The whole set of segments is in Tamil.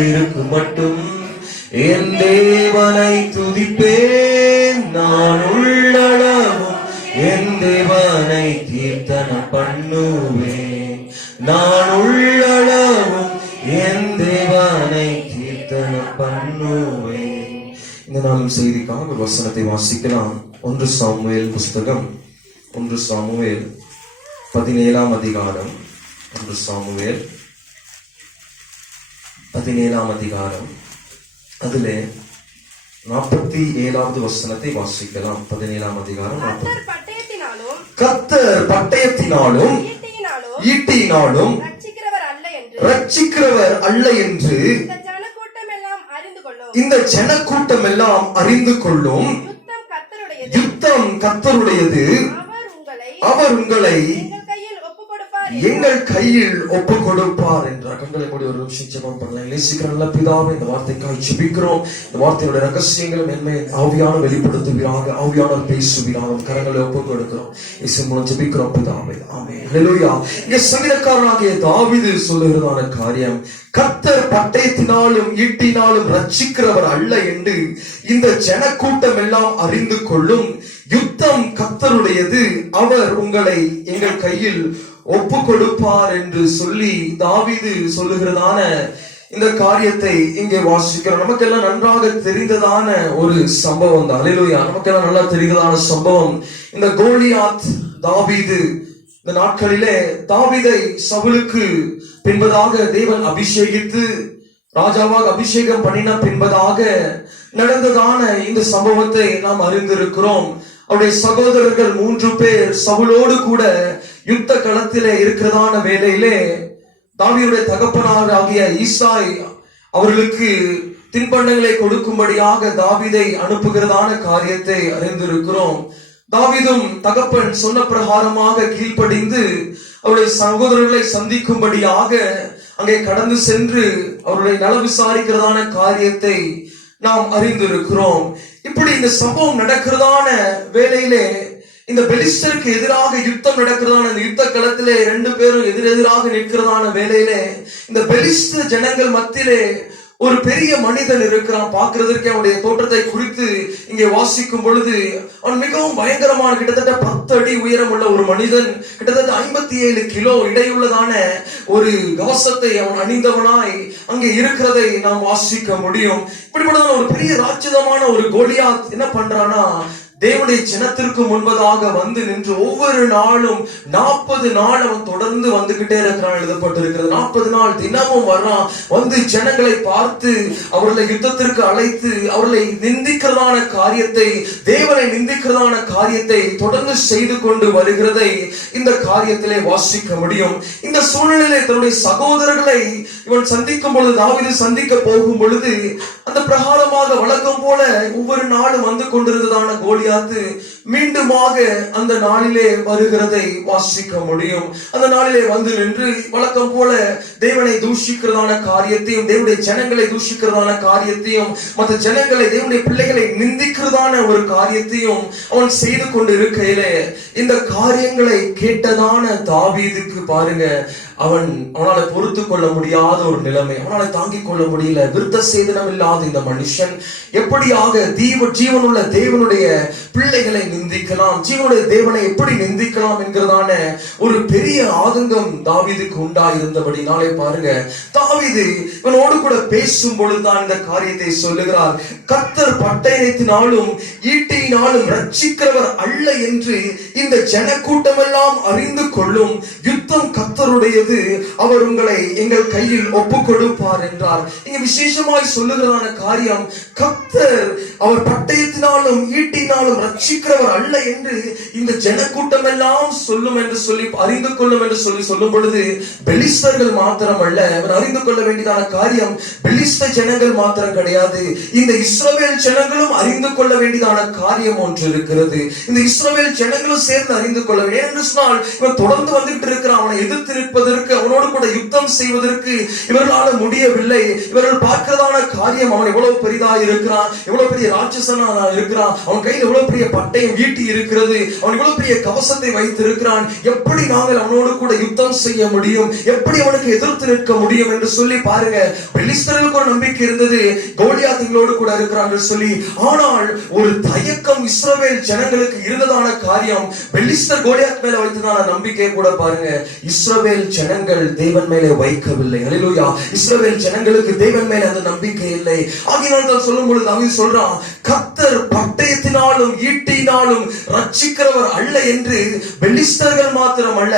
உயிரோடு இருக்கும் மட்டும் என் தேவனை துதிப்பேன். நான் உள்ளளவும் என் தேவனை கீர்த்தனம் பண்ணுவேன். நான் உள்ளளவும் என் தேவனை கீர்த்தனம் பண்ணுவேன். இந்த நாளும் செய்திக்காக ஒரு வசனத்தை வாசிக்கலாம். 1 சாமுவேல் புஸ்தகம் 1 சாமுவேல் 17ஆம் அதிகாரம். 1 சாமுவேல் 17ஆம் அதிகாரம். அதிலே 47வது வசனத்தை வாசிக்கலாம். 17ஆம் அதிகாரம். கர்த்தர் பட்டயத்தினாலும் ஈட்டியினாலும் ரட்சிக்கிறவர் அல்ல என்று இந்த ஜனக்கூட்டம் எல்லாம் அறிந்து கொள்ளும். யுத்தம் கர்த்தருடையது. அவர் உங்களை எங்கள் கையில் ஒப்பு கொடுப்பார் என்றார். கண்களை மூடி ஒரு நிமிஷம் ஜெபம் பண்ணலாம். நேசிக்கிற நல்ல பிதாவே, இந்த வார்த்தைக்காக ஜெபிக்கிறோம். இந்த வார்த்தையோட ரகசியங்களும் என்னை ஆவியான வெளிப்படுத்துவீராக, ஆவியானவர் பேசுவீராக. கரங்களை ஒப்பு கொடுக்கிறோம். இயேசு மூலம் ஜெபிக்கிறோம் பிதாவே, ஆமென். ஹல்லேலூயா. இங்கே சங்கீதக்காரனாகிய தாவீது சொல்லுகிறதான காரியம், கர்த்தர் பட்டயத்தினாலும் ஈட்டினாலும் ரட்சிக்கிறவர் அல்ல என்று இந்த ஜனக்கூட்டம் எல்லாம் அறிந்து கொள்ளும். யுத்தம் கர்த்தருடையது. அவர் உங்களை எங்கள் கையில் ஒப்பு கொடுப்பார் என்று சொல்லி தாவீது சொல்லுகிறதான இந்த காரியத்தை இங்கே வாசிக்கிறோம். நமக்கெல்லாம் நன்றாக தெரிந்ததான ஒரு சம்பவம் தான். ஹல்லேலூயா. நமக்கெல்லாம் நல்லா தெரிந்ததான சம்பவம் இந்த கோலியாத். தாவீது இந்த நாட்களிலே தாவீதை சவுலுக்கு பின்பதாக தேவன் அபிஷேகித்து ராஜாவாக அபிஷேகம் பண்ணின பின்பதாக நடந்ததான இந்த சம்பவத்தை நாம் அறிந்திருக்கிறோம். அவருடைய சகோதரர்கள் 3 பேர் சவுலோடு கூட யுத்த களத்திலே இருக்கிறதான வேளையிலே தாவீதுடைய தகப்பனார் ஆகிய ஈசாய் அவர்களுக்கு தின்பண்டங்களை கொடுக்கும்படியாக தாவீதை அனுப்புகிறதான காரியத்தை அறிந்திருக்கிறோம். தாவீதும் தகப்பன் சொன்ன பிரகாரமாக கீழ்ப்படிந்து அவருடைய சகோதரர்களை சந்திக்கும்படியாக அங்கே கடந்து சென்று அவருடைய நல விசாரிக்கிறதான காரியத்தை நாம் அறிந்திருக்கிறோம். இப்படி இந்த சம்பவம் நடக்கிறதான வேளையிலே இந்த பெலிஸ்தருக்கு எதிராக யுத்தம் நடக்கிறதான இந்த யுத்த களத்திலே 2 பேரும் எதிரெதிராக நிற்கிறதான வேளையிலே இந்த பெலிஸ்த ஜனங்கள் மத்தியிலே ஒரு பெரிய மனிதன் இருக்கிறான். பார்க்கிறதற்கு அவனுடைய தோற்றத்தை குறித்து இங்கே வாசிக்கும் பொழுது அவன் மிகவும் பயங்கரமான, கிட்டத்தட்ட 10 அடி உயரம் உள்ள ஒரு மனிதன், கிட்டத்தட்ட 57 கிலோ இடையுள்ளதான ஒரு கவசத்தை அவன் அணிந்தவனாய் அங்கே இருக்கிறதை நாம் வாசிக்க முடியும். இப்படிப்பட்டதான ஒரு பெரிய ராட்சதமான ஒரு கோலியாத் என்ன பண்றானா, தேவனுடைய ஜனத்திற்கு முன்பதாக வந்து நின்று ஒவ்வொரு நாளும் 40 நாள் அவன் தொடர்ந்து வந்துகிட்டே இருக்கிறான். எழுதப்பட்டிருக்கிறது 40 நாள் தினமும் வர்றான். வந்து ஜனங்களை பார்த்து அவர்களை யுத்தத்திற்கு அழைத்து அவர்களை நிந்திக்கிறதான காரியத்தை, தேவனை நிந்திக்கிறதான காரியத்தை தொடர்ந்து செய்து கொண்டு வருகிறதை இந்த காரியத்திலே வாசிக்க முடியும். இந்த சூழ்நிலையிலே தன்னுடைய சகோதரர்களை இவன் சந்திக்கும் பொழுது, தாவீது சந்திக்க போகும் பொழுது அந்த பிரகாரமாக வழக்கம் போல ஒவ்வொரு நாளும் வந்து கொண்டிருந்ததான கோலியாத் மீண்டுமாக அந்த நாளிலே வருகிறதை வாசிக்க முடியும். அந்த நாளிலே வந்து நின்று வழக்கம் போல தேவனை தூஷிக்கிறதான காரியத்தையும், தேவனுடைய ஜனங்களை தூஷிக்கிறதான காரியத்தையும், மற்ற ஜனங்களை, தேவனுடைய பிள்ளைகளை நிந்திக்கிறதான ஒரு காரியத்தையும் அவன் செய்து கொண்டு இருக்கையிலே இந்த காரியங்களை கேட்டதான தாவீதுக்கு பாருங்க, அவனால பொறுத்து கொள்ள முடியாத ஒரு நிலைமை, அவனால தாங்கிக் கொள்ள முடியல. விருத்த சேதனம் இல்லாத இந்த மனுஷன் எப்படியாக ஜீவனுள்ள தேவனுடைய பிள்ளைகளை நிந்திக்கலாம், ஜீவனுடைய தேவனை எப்படி நிந்திக்கலாம் என்கிறதான ஒரு பெரிய ஆதங்கம் தாவீதுக்கு உண்டாயிருந்தபடி நாளை பாருங்க, தாவீது இவனோடு கூட பேசும் பொழுதுதான் இந்த காரியத்தை சொல்லுகிறார். கர்த்தர் பட்டயத்தினாலும் ஈட்டியினாலும் ரட்சிக்கிறவர் அல்ல என்று இந்த ஜனக்கூட்டம் எல்லாம் அறிந்து கொள்ளும். யுத்தம் கர்த்தருடையது. அவர் உங்களை எங்கள் கையில் ஒப்பு கொடுப்பார் என்றார். இங்க விசேஷமாய் சொல்லுகிறதான காரியம், கர்த்தர் அவர் பட்டயத்தினாலும் ஈட்டினாலும் ரட்சிக்கிறவர் அல்ல என்று இந்த ஜனக்கூட்டம் எல்லாம் சொல்லும் என்று சொல்லி அறிந்து கொள்ளும் என்று சொல்லி சொல்லும் பொழுது பெலிஸ்தர்கள் மாத்திரம் அல்ல, அவர் அறிந்து கொள்ள வேண்டியதான காரியம் பெலிஸ்த ஜனங்கள் மாத்திரம் கிடையாது, இந்த இஸ்ரவேல் ஜனங்களும் அறிந்து கொள்ள வேண்டியதான காரியம் ஒன்று இருக்கிறது. இந்த இஸ்ரவேல் ஜனங்களும் சேர்ந்து அறிந்து கொள்ள வேண்டும். என்று சொன்னால் இவன் தொடர்ந்து வந்துகிட்டு இருக்கிறான். அவனை எதிர்த்து நிற்பதற்கு, அவனோடு கூட யுத்தம் செய்வதற்கு இவர்களால் முடியவில்லை. இவர்கள் பார்க்கிறதான காரியம், அவன் எவ்வளவு பெரிதா இருக்கிறான், எவ்வளவு பெரிய ராட்சசனா இருக்கிறான், அவன் கையில் எவ்வளவு பெரிய பட்டயம் பட்டயம் ஈட்டி இருக்கிறது, அவன் இவ்வளவு பெரிய கவசத்தை வைத்திருக்கிறான், எப்படி நாங்கள் அவனோடு கூட யுத்தம் செய்ய முடியும், எப்படி அவனுக்கு எதிர்த்து நிற்க முடியும் என்று சொல்லி பாருங்க. பெலிஸ்தர்களுக்கு ஒரு நம்பிக்கை இருந்தது, கோலியாத் எங்களோடு கூட இருக்கிறான் என்று சொல்லி. ஆனால் ஒரு தயக்கம் இஸ்ரவேல் ஜனங்களுக்கு இருந்ததான காரியம், பெலிஸ்தர் கோலியாத் மேல வைத்ததான நம்பிக்கை கூட பாருங்க இஸ்ரவேல் ஜனங்கள் தேவன் மேலே வைக்கவில்லை. ஹல்லேலூயா. இஸ்ரவேல் ஜனங்களுக்கு தேவன் மேல அந்த நம்பிக்கை இல்லை. ஆகினால் தான் சொல்லும் பொழுது அவன் சொல்றான், கர்த்தர் பட்டயத்தினாலும் ஈட்டினாலும் ரட்சிக்கிறவர் அல்ல என்று பெலிஸ்தர்கள் மாத்திரம் அல்ல,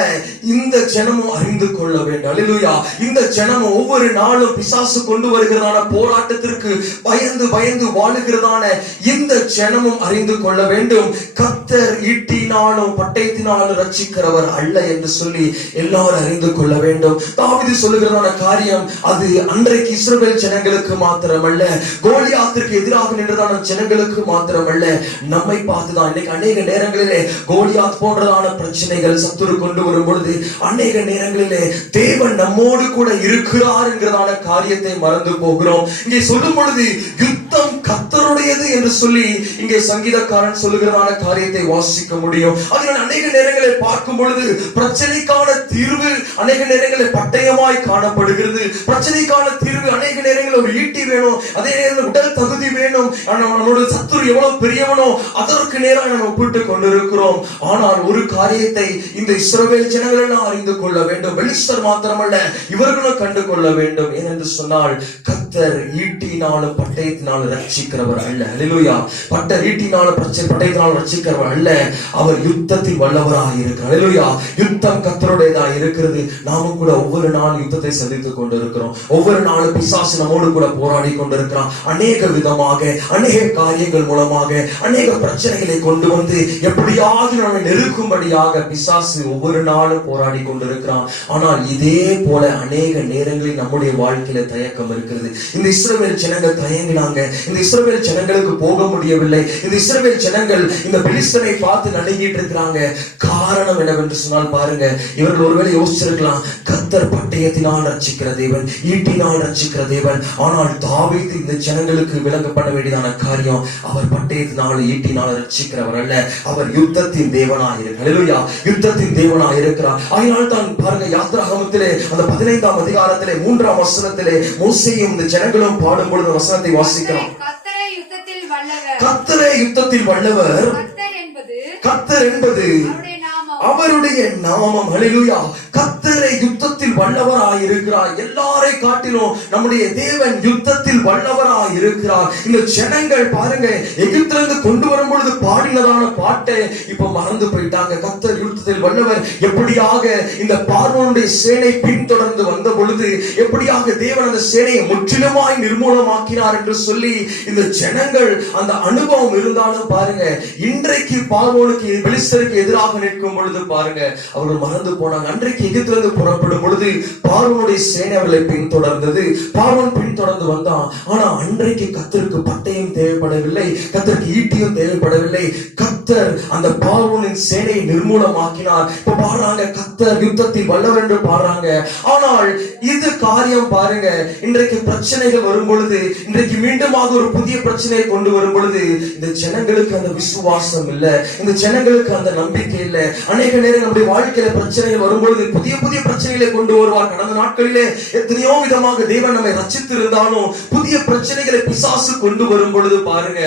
இந்த ஜனமும் அறிந்து கொள்ள வேண்டும். ஹல்லேலூயா. இந்த ஜனமும் ஒவ்வொரு நாளும் பிசாசு கொண்டு வருகிறதான போராட்டத்திற்கு பயந்து பயந்து வாழுகிறதான இந்த ஜனமும் அறிந்து கொள்ள வேண்டும், கர்த்தர் ஈட்டினாலும் பட்டயத்தினாலும் ரட்சிக்கிறவர் அல்ல என்று சொல்லி எல்லாரும் அறிந்து கொள்ள வேண்டும். தாவீது சொல்லுகிறதான காரியம் அது அன்றைக்கு இஸ்ரவேல் ஜனங்களுக்கு மாத்திரமல்ல, கோலியாத்திற்கு எதிராக நின்றதான ஜனங்களுக்கு மாத்திரமல்ல, நம்மை பார்த்துதான். இன்னைக்கு அநேக நேரங்களிலே கோலியாத் போன்றதான பிரச்சனைகள் சத்துரு கொண்டு வரும் பொழுது அநேக நேரங்களிலே தேவன் நம்மோடு கூட இருக்கிறார் என்கிறதான காரியத்தை மறந்து போகிறோம். இங்கே சொல்லும் பொழுது யுத்தம் கர்த்தருடையது என்று சொல்லி இங்கே சங்கீதக்காரன் சொல்லுகிறதான காரியத்தை வாசிக்க முடியும். அதனால் அநேக நேரங்களில் பார்க்கும் பொழுது பிரச்சனைக்கான தீர்வு அநேக நேரங்களில் பட்டயமாய் காணப்படுகிறது. பிரச்சனைக்கான தீர்வு அநேக நேரங்களில் ஒரு ஈட்டி வேணும், அதே நேரத்தில் உடல் தகுதி வேணும், நம்மளோட சத்துரு எவ்வளவு பெரியவனோ அதற்கு நேராக நாம் ஒப்பிட்டு கொண்டிருக்கிறோம். ஆனால் ஒரு காரியத்தை இந்த இஸ்ரவேல் ஜனங்கள் எல்லாம் அறிந்து கொள்ள வேண்டும், பெலிஸ்தர் மாத்திரமல்ல இவர்களும் கண்டு கொள்ள வேண்டும். ஏனென்று சொன்னால் கர்த்தர் ஈட்டினாலும் பட்டயத்தினாலும் ரட்சிக்கிறவர் அல்ல. ஹல்லேலூயா. ஈட்டினாலும் பட்டயத்தினாலும் ரட்சிக்கிறவர் அல்ல, அவர் யுத்தத்தில் வல்லவராக இருக்கிறார். ஹல்லேலூயா. யுத்தம் கர்த்தருடையதாக இருக்கிறது. நாமும் கூட ஒவ்வொரு நாள் யுத்தத்தை சந்தித்துக் கொண்டிருக்கிறோம். ஒவ்வொரு நாளும் பிசாசு நம்மோடு கூட போராடி கொண்டிருக்கிறான். அநேக விதமாக அநேக காரியங்கள் மூலமாக அநேக பிரச்சனைகளை கொண்டு வந்து எப்படியாவது நம்மை நெருக்கும்படியாக பிசாசு ஒவ்வொரு நாளும் போராடி கொண்டிருக்கிறான். ஆனால் இதே போல அநேக நேரங்களில் நம்முடைய வாழ்க்கையில தயக்கம் இருக்கிறது. இந்த இஸ்ரவேல் ஜனங்கள் தயங்கினாங்க, இந்த இஸ்ரவேல் ஜனங்களுக்கு போக முடியவில்லை, இந்த இஸ்ரவேல் ஜனங்கள் இந்த பெலிஸ்தரை பார்த்து நடுங்கிட்டு இருக்கிறாங்க. காரணம் என்னவென்று சொன்னால் பாருங்க, இவர்கள் ஒருவேளை யோசிச்சிருக்கலாம், கர்த்தர் பட்டயத்தினால் ரட்சிக்கிற தேவன், ஈட்டினால் ரட்சிக்கிற தேவன். ஆனால் தாவீது இந்த ஜனங்களுக்கு விளங்கப்பட வேண்டியதான காரியம், அவர் பட்டயத்தினால் ஈட்டினால் ரட்சிக்கிறவர் அல்ல, அவர் யுத்தத்தின் தேவனாக இருக்கிறார். ஹல்லேலூயா. யுத்தத்தின் தேவனாக இருக்கிறார். அதனால் தான் பாருங்க யாத்திராகமத்திலே அந்த 15ஆம் அதிகாரத்திலே 3ஆம் வசனத்திலே மோசேயும் இந்த ஜனங்களும் பாடும் பொழுது வசனத்தை வாசிக்கலாம். கர்த்தரே யுத்தத்தில் வல்லவர், கர்த்தரே யுத்தத்தில் வல்லவர், கர்த்தர் என்பது அவருடைய நாமம். ஹல்லேலூயா. கர்த்தரை யுத்தத்தில் வல்லவராய் இருக்கிறார். எல்லாரை காட்டிலும் நம்முடைய தேவன் யுத்தத்தில் வல்லவராய் இருக்கிறார். இந்த ஜனங்கள் பாருங்க எகிப்திலிருந்து கொண்டு வரும் பொழுது பாடினதான பாட்டை இப்ப மறந்து போயிட்டாங்க. கர்த்தர் யுத்தத்தில் வல்லவர். எப்படியாக இந்த பார்வோனுடைய சேனை பின்தொடர்ந்து வந்த பொழுது எப்படியாக தேவன் அந்த சேனையை முற்றிலுமாய் நிர்மூலமாக்கினார் என்று சொல்லி இந்த ஜனங்கள் அந்த அனுபவம் இருந்தாலும் பாருங்க இன்றைக்கு பார்வோனுக்கு பெலிஸ்தருக்கு எதிராக நிற்கும் பொழுது பாருங்க அவர்கள் மறந்து போனாங்க. அன்றைக்கு எகிப்திலிருந்து புறப்படும் பொழுது பார்வோனுடைய சேனை அவர்களை பின்தொடர்ந்தது. பார்வோன் பின்தொடர்ந்து வந்தான். ஆனா அன்றைக்கு கர்த்தருக்கு பட்டயம் தேவைப்படவில்லை, கர்த்தருக்கு ஈட்டியும் தேவைப்படவில்லை. கர்த்தர் அந்த பார்வோனின் சேனையை நிர்மூலமாக்கினார். இப்ப பாடுறாங்க கர்த்தர் யுத்தத்தில் வல்லவர் என்று பாடுறாங்க. ஆனால் இது காரியம் பாருங்க, இன்றைக்கு பிரச்சனைகள் வரும் பொழுது, இன்றைக்கு மீண்டுமாக ஒரு புதிய பிரச்சனையை கொண்டு வரும் பொழுது இந்த ஜனங்களுக்கு அந்த விசுவாசம் இல்ல, இந்த ஜனங்களுக்கு அந்த நம்பிக்கை இல்ல. அநேக நேரம் நம்முடைய வாழ்க்கையில பிரச்சனைகள் வரும்பொழுது புதிய புதிய பிரச்சனைகளை கொண்டு வருவார். கடந்த நாட்களிலே எத்தனையோ விதமாக தேவன் நம்மை ரட்சித்து இருந்தாலும் புதிய பிரச்சனைகளை பிசாசு கொண்டு வரும் பொழுது பாருங்க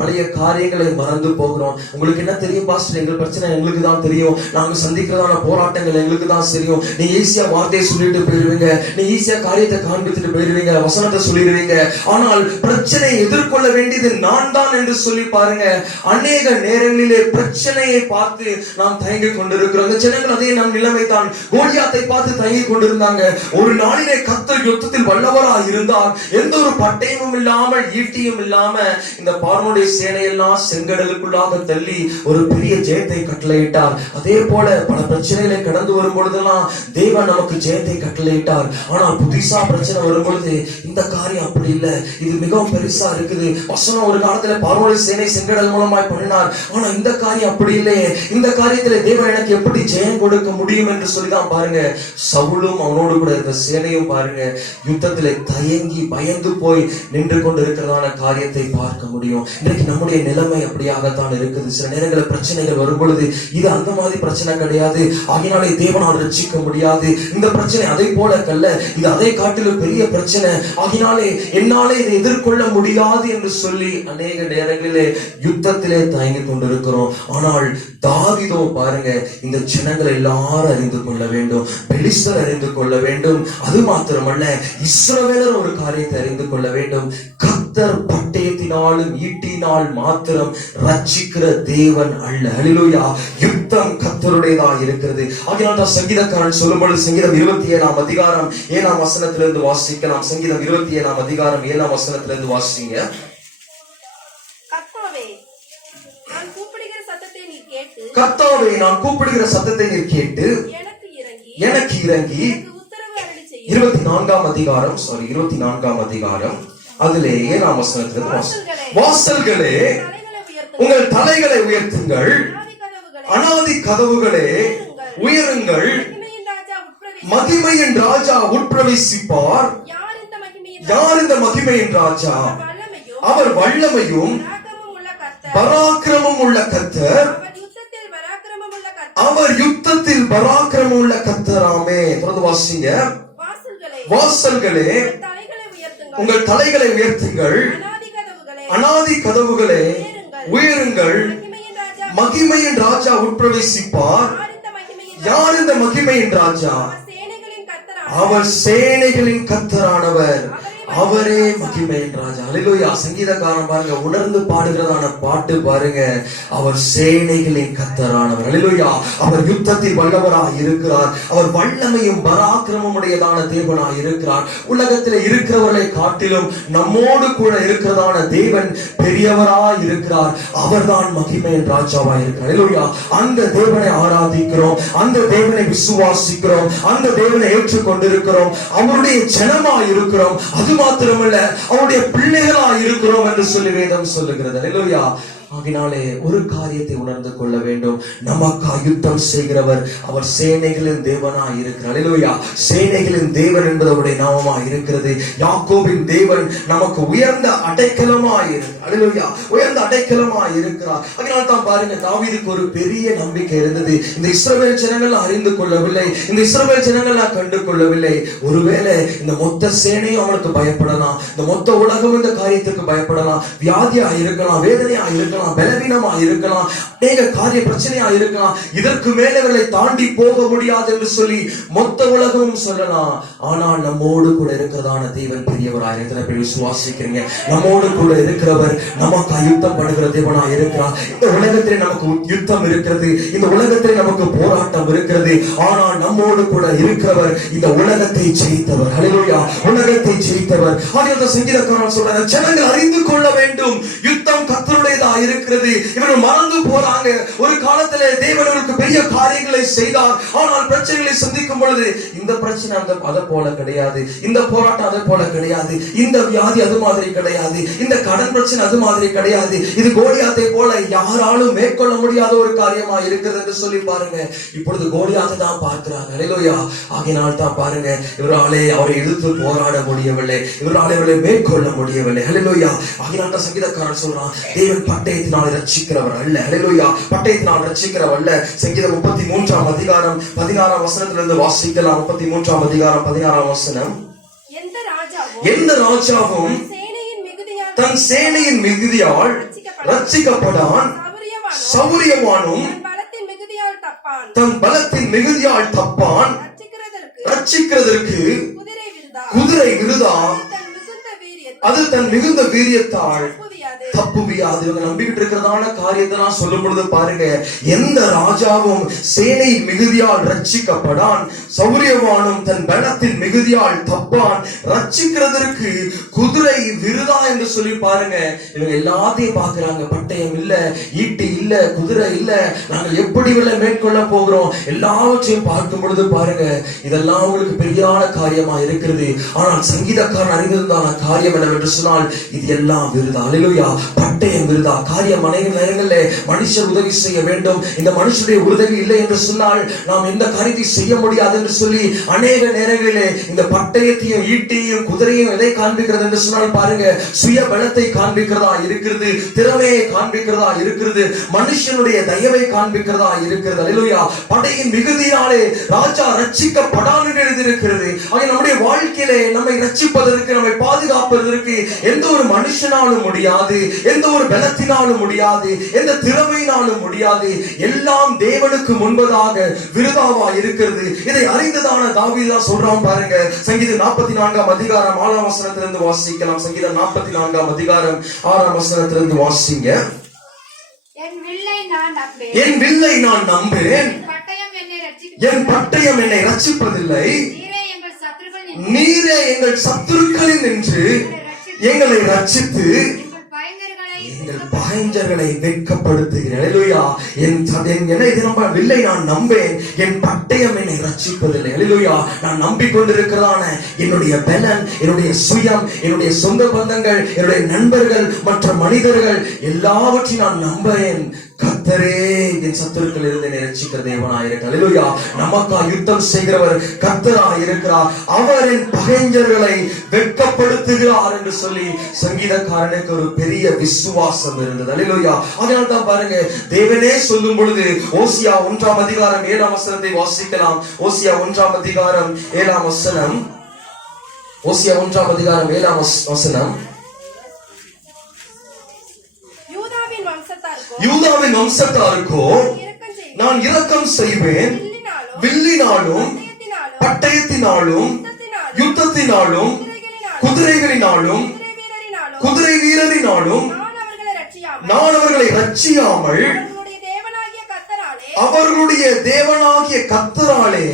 பழைய காரியங்களை மறந்து போகிறோம். உங்களுக்கு என்ன தெரியும் பாஸ்டர், எங்கள் பிரச்சனை எங்களுக்கு தான் தெரியும், நாங்க சந்திக்கிறதான போராட்டங்கள் எங்களுக்கு தான் தெரியும். நீ ஈஸியா வார்த்தையை சொல்லிட்டு போயிருவீங்க, நீ ஈஸியா காரியத்தை காண்பித்துட்டு போயிருவீங்க, வசனத்தை சொல்லிடுவீங்க. ஆனால் பிரச்சனையை எதிர்கொள்ள வேண்டியது நான் தான் என்று சொல்லி பாருங்க அநேக நேரங்களிலே பிரச்சனையை பார்த்து நாம் தயங்கி கொண்டிருக்கிறோம். இந்த ஜனங்கள் அதே நம் நிலைமை தான். கோலியாத்தை பார்த்து தயங்கி கொண்டிருந்தாங்க. ஒரு நாளிலே கர்த்தர் யுத்தத்தில் வல்லவராக இருந்தார். எந்த ஒரு பட்டயமும் இல்லாமல் ஈட்டியும் இல்லாம இந்த பார்வோனுடைய சேனையெல்லாம் செங்கடலுக்குள்ளாக தள்ளி ஒரு பெரிய ஜெயத்தை கட்டளையிட்டார். அதே போல பல பிரச்சனைகளை கடந்து வரும் பொழுதெல்லாம் தேவன் நமக்கு ஜெயத்தை கட்டளையிட்டார். ஆனால் புதுசா பிரச்சனை வரும் பொழுது இந்த காரியம் அப்படி இல்லை, இது மிகவும் பெருசா இருக்குது. வசனம் ஒரு காலத்துல பார்வோனுடைய சேனை செங்கடல் மூலமாய் பண்ணினார், ஆனா இந்த காரியம் அப்படி இல்லையே, இந்த காரியத்துல தேவன் எனக்கு எப்படி ஜெயம் கொடுக்க முடியும் என்று சொல்லிதான் பாருங்க சவுலும் அவனோடு கூட இருந்த சேனையும் பாருங்க யுத்தத்திலே தயங்கி பயந்து போய் நின்று கொண்டு இருக்கிறதான காரியத்தை பார்க்க முடியும். இன்றைக்கு நம்முடைய நிலைமை அப்படியாகத்தான் இருக்குது. சில நேரங்களில் பிரச்சனைகள் வரும் பொழுது இது அந்த மாதிரி பிரச்சனை கிடையாது, ஆகினாலே தேவனால் ரட்சிக்க முடியாது, இந்த பிரச்சனை அதை போல கல்ல, இது அதை காட்டிலும் பெரிய பிரச்சனை, ஆகினாலே என்னாலே இதை எதிர்கொள்ள முடியாது என்று சொல்லி அநேக நேரங்களிலே யுத்தத்திலே தயங்கி கொண்டிருக்கிறோம். ஆனால் தாவீதோ பாருங்க, இந்த ஜனங்கள் எல்லாரும் அறிந்து கொள்ள வேண்டும், பெலிஸ்தர் அறிந்து கொள்ள வேண்டும், அது மாத்திரமல்ல இஸ்ரவேலர் ஒரு காரியத்தை அறிந்து கொள்ள வேண்டும். கர்த்தர் பட்டயத்தினாலும் ஈட்டினால் மாத்திரம் ரட்சிக்கிற தேவன் அல்ல. ஹல்லேலூயா. யுத்தம் கர்த்தருடையதா இருக்கிறது. ஆகையால் தான் சங்கீதக்காரன் சொல்லும்போது சங்கீதம் 27 அதிகாரம் 7 வசனத்திலிருந்து வாசிக்கலாம். சங்கீதம் 27 அதிகாரம் 7 வசனத்திலிருந்து வாசிங்க. கர்த்தாவே, நான் கூப்பிடுகிற சத்தத்தை நீர் கேட்டு, கர்த்தாவே, நான் கூப்பிடுகிற சத்தத்தை நீர் கேட்டு எனக்கு இறங்கி உத்தரவு அருளி செய்யும். 24 அதிகாரம் அதிலே 7 வசனத்திலிருந்து வாசல்களே உங்கள் தலைகளை உயர்த்துங்கள், அநாதி கதவுகளே உயருங்கள், மகிமையின் ராஜா உட்பிரவேசிப்பார். யார் இந்த மகிமையின் ராஜா? அவர் வல்லமையும் பராக்கிரமம் உள்ள கர்த்தர், அவர் யுத்தத்தில் பராக்கிரமம் உள்ள கர்த்தராமே. தொடர்ந்து வாசிங்க. வாசல்களே உங்கள் தலைகளை உயர்த்துங்கள், அநாதி கதவுகளே உயருங்கள், மகிமையின் ராஜா உட்பிரவேசிப்பார். யார் இந்த மகிமையின் ராஜா? அவர் சேனைகளின் கர்த்தரானவர், அவரே மகிமையின் ராஜா. ஹல்லேலூயா. சங்கீதக்காரன் பாருங்க, உணர்ந்து பாடுகிறதான பாட்டு பாருங்க, அவர் சேனைகளின் கர்த்தரானவர். ஹல்லேலூயா. அவர் யுத்தத்தில் வல்லவராய் இருக்கிறார், அவர் வல்லமையும் பராக்கிரமம் உடையதான தேவனாய் இருக்கிறார். உலகத்தில் இருக்கிறவர்களை காட்டிலும் நம்மோடு கூட இருக்கிறதான தேவன் பெரியவராய் இருக்கிறார். அவர்தான் மகிமையின் ராஜாவாய் இருக்கிறார். ஹல்லேலூயா. அந்த தேவனை ஆராதிக்கிறோம், அந்த தேவனை விசுவாசிக்கிறோம், அந்த தேவனை ஏற்றுக்கொண்டிருக்கிறோம், அவருடைய ஜனமாய் இருக்கிறோம், அது மாத்திரமல்ல அவருடைய பிள்ளைகளாய் இருக்கிறோம் என்று சொல்லி வேதம் சொல்லுகிறது. ஹல்லேலூயா. ஆகினாலே ஒரு காரியத்தை உணர்ந்து கொள்ள வேண்டும், நமக்கா யுத்தம் செய்கிறவர் அவர் சேனைகளின் தேவனாய் இருக்கிறார். ஹல்லேலூயா. சேனைகளின் தேவன் என்பது அவருடைய நாமமாய் இருக்கிறது. யாக்கோபின் தேவன் நமக்கு உயர்ந்த அடைக்கலமாய் இருக்கிறார். ஹல்லேலூயா. உயர்ந்த அடைக்கலமாய் இருக்கிறார். அதனால தான் பாருங்க, தாவீதுக்கு ஒரு பெரிய நம்பிக்கை இருந்தது. இந்த இஸ்ரவேல் ஜனங்கள் அறிந்து கொள்ளவில்லை, இந்த இஸ்ரவேல் ஜனங்கள் கண்டு கொள்ளவில்லை. ஒருவேளை இந்த மொத்த சேனையும் அவனுக்கு பயப்படலாம், இந்த மொத்த உலகம் இந்த காரியத்துக்கு பயப்படலாம், வியாதியா இருக்கலாம், வேதனையா இருக்கலாம், பலவீனமா இருக்கலாம், அநேக காரிய பிரச்சனையா இருக்கலாம், இதற்கு மேலவர்களை தாண்டி போக முடியாது என்று சொல்லி மொத்த உலகமும் சொல்லலாம். ஆனால் நம்மோடு கூட இருக்கிறதான தேவன் பெரியவராய் எத்தனை பேர் விசுவாசிக்கிறீங்க? நம்மோடு கூட இருக்கிறவர் நமக்கு யுத்தம் பண்ணுகிற தேவனாய் இருக்கிறார். இந்த உலகத்திலே நமக்கு யுத்தம் இருக்கிறது, இந்த உலகத்திலே நமக்கு போராட்டம் இருக்கிறது. ஆனால் நம்மோடு கூட இருக்கிறவர் இந்த உலகத்தை ஜெயித்தவர். ஹல்லேலூயா. உலகத்தை ஜெயித்தவர். ஆகிய சங்கீதக்காரன் சொல்றாங்க, ஜனங்கள் அறிந்து கொள்ள வேண்டும், யுத்தம் கர்த்தருடையதா இருக்கிறது. இவர்கள் மறந்து போறாங்க. ஒரு காலத்திலே தேவனுக்கு பெரிய காரியங்களை செய்தார், ஆனால் பிரச்சனைகளை சந்திக்கும் பொழுது இந்த பிரச்சனை அதை போல கிடையாது, இந்த போராட்டம் அதை போல கிடையாது, இந்த வியாதி அது மாதிரி கிடையாது, இந்த கடன் பிரச்சனை அது மாதிரி கிடையாது, இது கோலியாத்தை போல யாராலும் மேற்கொள்ள முடியாத ஒரு காரியமா இருக்கிறது என்று சொல்லி பாருங்க, இப்பொழுது கோலியாத்தை தான் பார்க்கிறாங்க. ஹல்லேலூயா. ஆகினால் தான் பாருங்க, இவராலே அவரை எதிர்த்து போராட முடியவில்லை, இவராலே அவரை மேற்கொள்ள முடியவில்லை. ஹல்லேலூயா. ஆகினால் தான் சங்கீதக்காரன் சொல்றான், தேவன் பட்டயத்தினால் ரட்சிக்கிறவர் அல்ல. ஹல்லேலூயா. பட்டயத்தினால் ரட்சிக்கிறவர் அல்ல. சங்கீதம் 33 அதிகாரம் 16 வசனத்திலிருந்து வாசிக்கலாம். 33 அதிகாரம் 16 வசனம். எந்த ராஜாவும் தன் சேனையின் மிகுதியால் ரட்சிக்கப்படான், சௌரியவானும் தன் பலத்தின் மிகுதியால் தப்பான். ரட்சிக்கிறதற்கு குதிரை விருதா, அது தன் மிகுந்த வீரியத்தால் தப்புவியாது. இவங்க நம்பிக்கிட்டு இருக்கிறதான காரியத்தை நான் சொல்லும் பொழுது பாருங்க, எந்த ராஜாவும் சேனையின் மிகுதியால் ரட்சிக்கப்படான், சௌரியவானும் தன் பலத்தின் மிகுதியால் தப்பான். ரட்சிக்கிறதற்கு குதிரை விருதா என்று சொல்லி பாருங்க. இவங்க எல்லாத்தையும் பாக்குறாங்க, பட்டயம் இல்ல, ஈட்டி இல்ல, குதிரை இல்ல, நாங்கள் எப்படி விட மேற்கொள்ள போகிறோம், எல்லாவற்றையும் பார்க்கும் பொழுது பாருங்க, இதெல்லாம் உங்களுக்கு பெரியான காரியமா இருக்கிறது. ஆனால் சங்கீதக்காரன் அறிந்திருந்தான காரியம் என்னவென்று சொன்னால், இது எல்லாம் விருதா. ஹல்லேலூயா. அல்லேலூயா. பட்டயம் விருதா காரியம். அநேக நேரங்களிலே மனுஷர் உதவி செய்ய வேண்டும், இந்த மனுஷனுடைய உதவி இல்லை என்று சொன்னால் நாம் எந்த காரியத்தை செய்ய முடியாது என்று சொல்லி அநேக நேரங்களிலே இந்த பட்டயத்தையும் ஈட்டியையும் குதிரையும் எதை காண்பிக்கிறது என்று சொன்னால் பாருங்க, சுய பலத்தை காண்பிக்கிறதா இருக்கிறது, திறமையை காண்பிக்கிறதா இருக்கிறது, மனுஷனுடைய தயவை காண்பிக்கிறதா இருக்கிறது. அல்லேலூயா. படையின் மிகுதியாலே ராஜா ரட்சிக்கப்படான் என்று எழுதியிருக்கிறது. ஆக நம்முடைய வாழ்க்கையிலே நம்மை ரட்சிப்பதற்கு, நம்மை பாதுகாப்பதற்கு எந்த ஒரு மனுஷனாலும் முடியாது, எந்த ஒரு பலத்தினாலும் முடியாது, எந்த திறமையினாலும் முடியாது. எல்லாம் தேவனுக்கு முன்பதாக விருதாவா இருக்கிறது. இதை அறிந்ததான தாவீது தான் சொல்றான் பாருங்க. சங்கீதம் 44 அதிகாரம் 6 வசனத்திலிருந்து வாசிக்கலாம். சங்கீதம் 44 அதிகாரம் 6 வசனத்திலிருந்து வாசிங்க. என் வில்லை நான் நம்பேன், என் வில்லை நான் நம்பேன், என் பட்டயம் என்னை ரட்சிப்பதில்லை. நீரே எங்கள் சத்துருக்களில் நின்று எங்களை ரட்சித்து எங்கள் பகைஞர்களை வெட்கப்படுத்துகிறேன். அல்லேலூயா. என் வில்லை நான் நம்பேன், என் பட்டயம் என்னை ரட்சிப்பதில்லை. அல்லேலூயா. நான் நம்பிக்கொண்டிருக்கிறதான என்னுடைய பலன், என்னுடைய சுயம், என்னுடைய சொந்த பந்தங்கள், என்னுடைய நண்பர்கள், மற்ற மனிதர்கள் எல்லாவற்றையும் நான் நம்புறேன். கர்த்தரே என் சத்துருக்கள் இருந்து என்னை ரட்சிக்கிற தேவனாயிருக்கிறார். அல்லேலூயா. நமக்கா யுத்தம் செய்கிறவர் கர்த்தராய் இருக்கிறார். அவர் என் பகைஞர்களை வெட்கப்படுத்துகிறார் என்று சொல்லி சங்கீதக்காரனுக்கு ஒரு பெரிய விசுவாசம் இருந்தது. அல்லேலூயா. அதனால தான் பாருங்க, தேவனே சொல்லும் பொழுது ஓசியா 1 அதிகாரம் 7 வசனத்தை வாசிக்கலாம். ஓசியா 1 அதிகாரம் 7 வசனம். ஓசியா 1 அதிகாரம் 7 வசனம். யூதாவின் வம்சத்தாருக்கோ நான் இரக்கம் செய்வேன், வில்லினாலும் பட்டயத்தினாலும் யுத்தத்தினாலும் குதிரைகளினாலும் குதிரை வீரரினாலும் நான் அவர்களை ரட்சியாமல் அவர்களுடைய தேவனாகிய கர்த்தராலே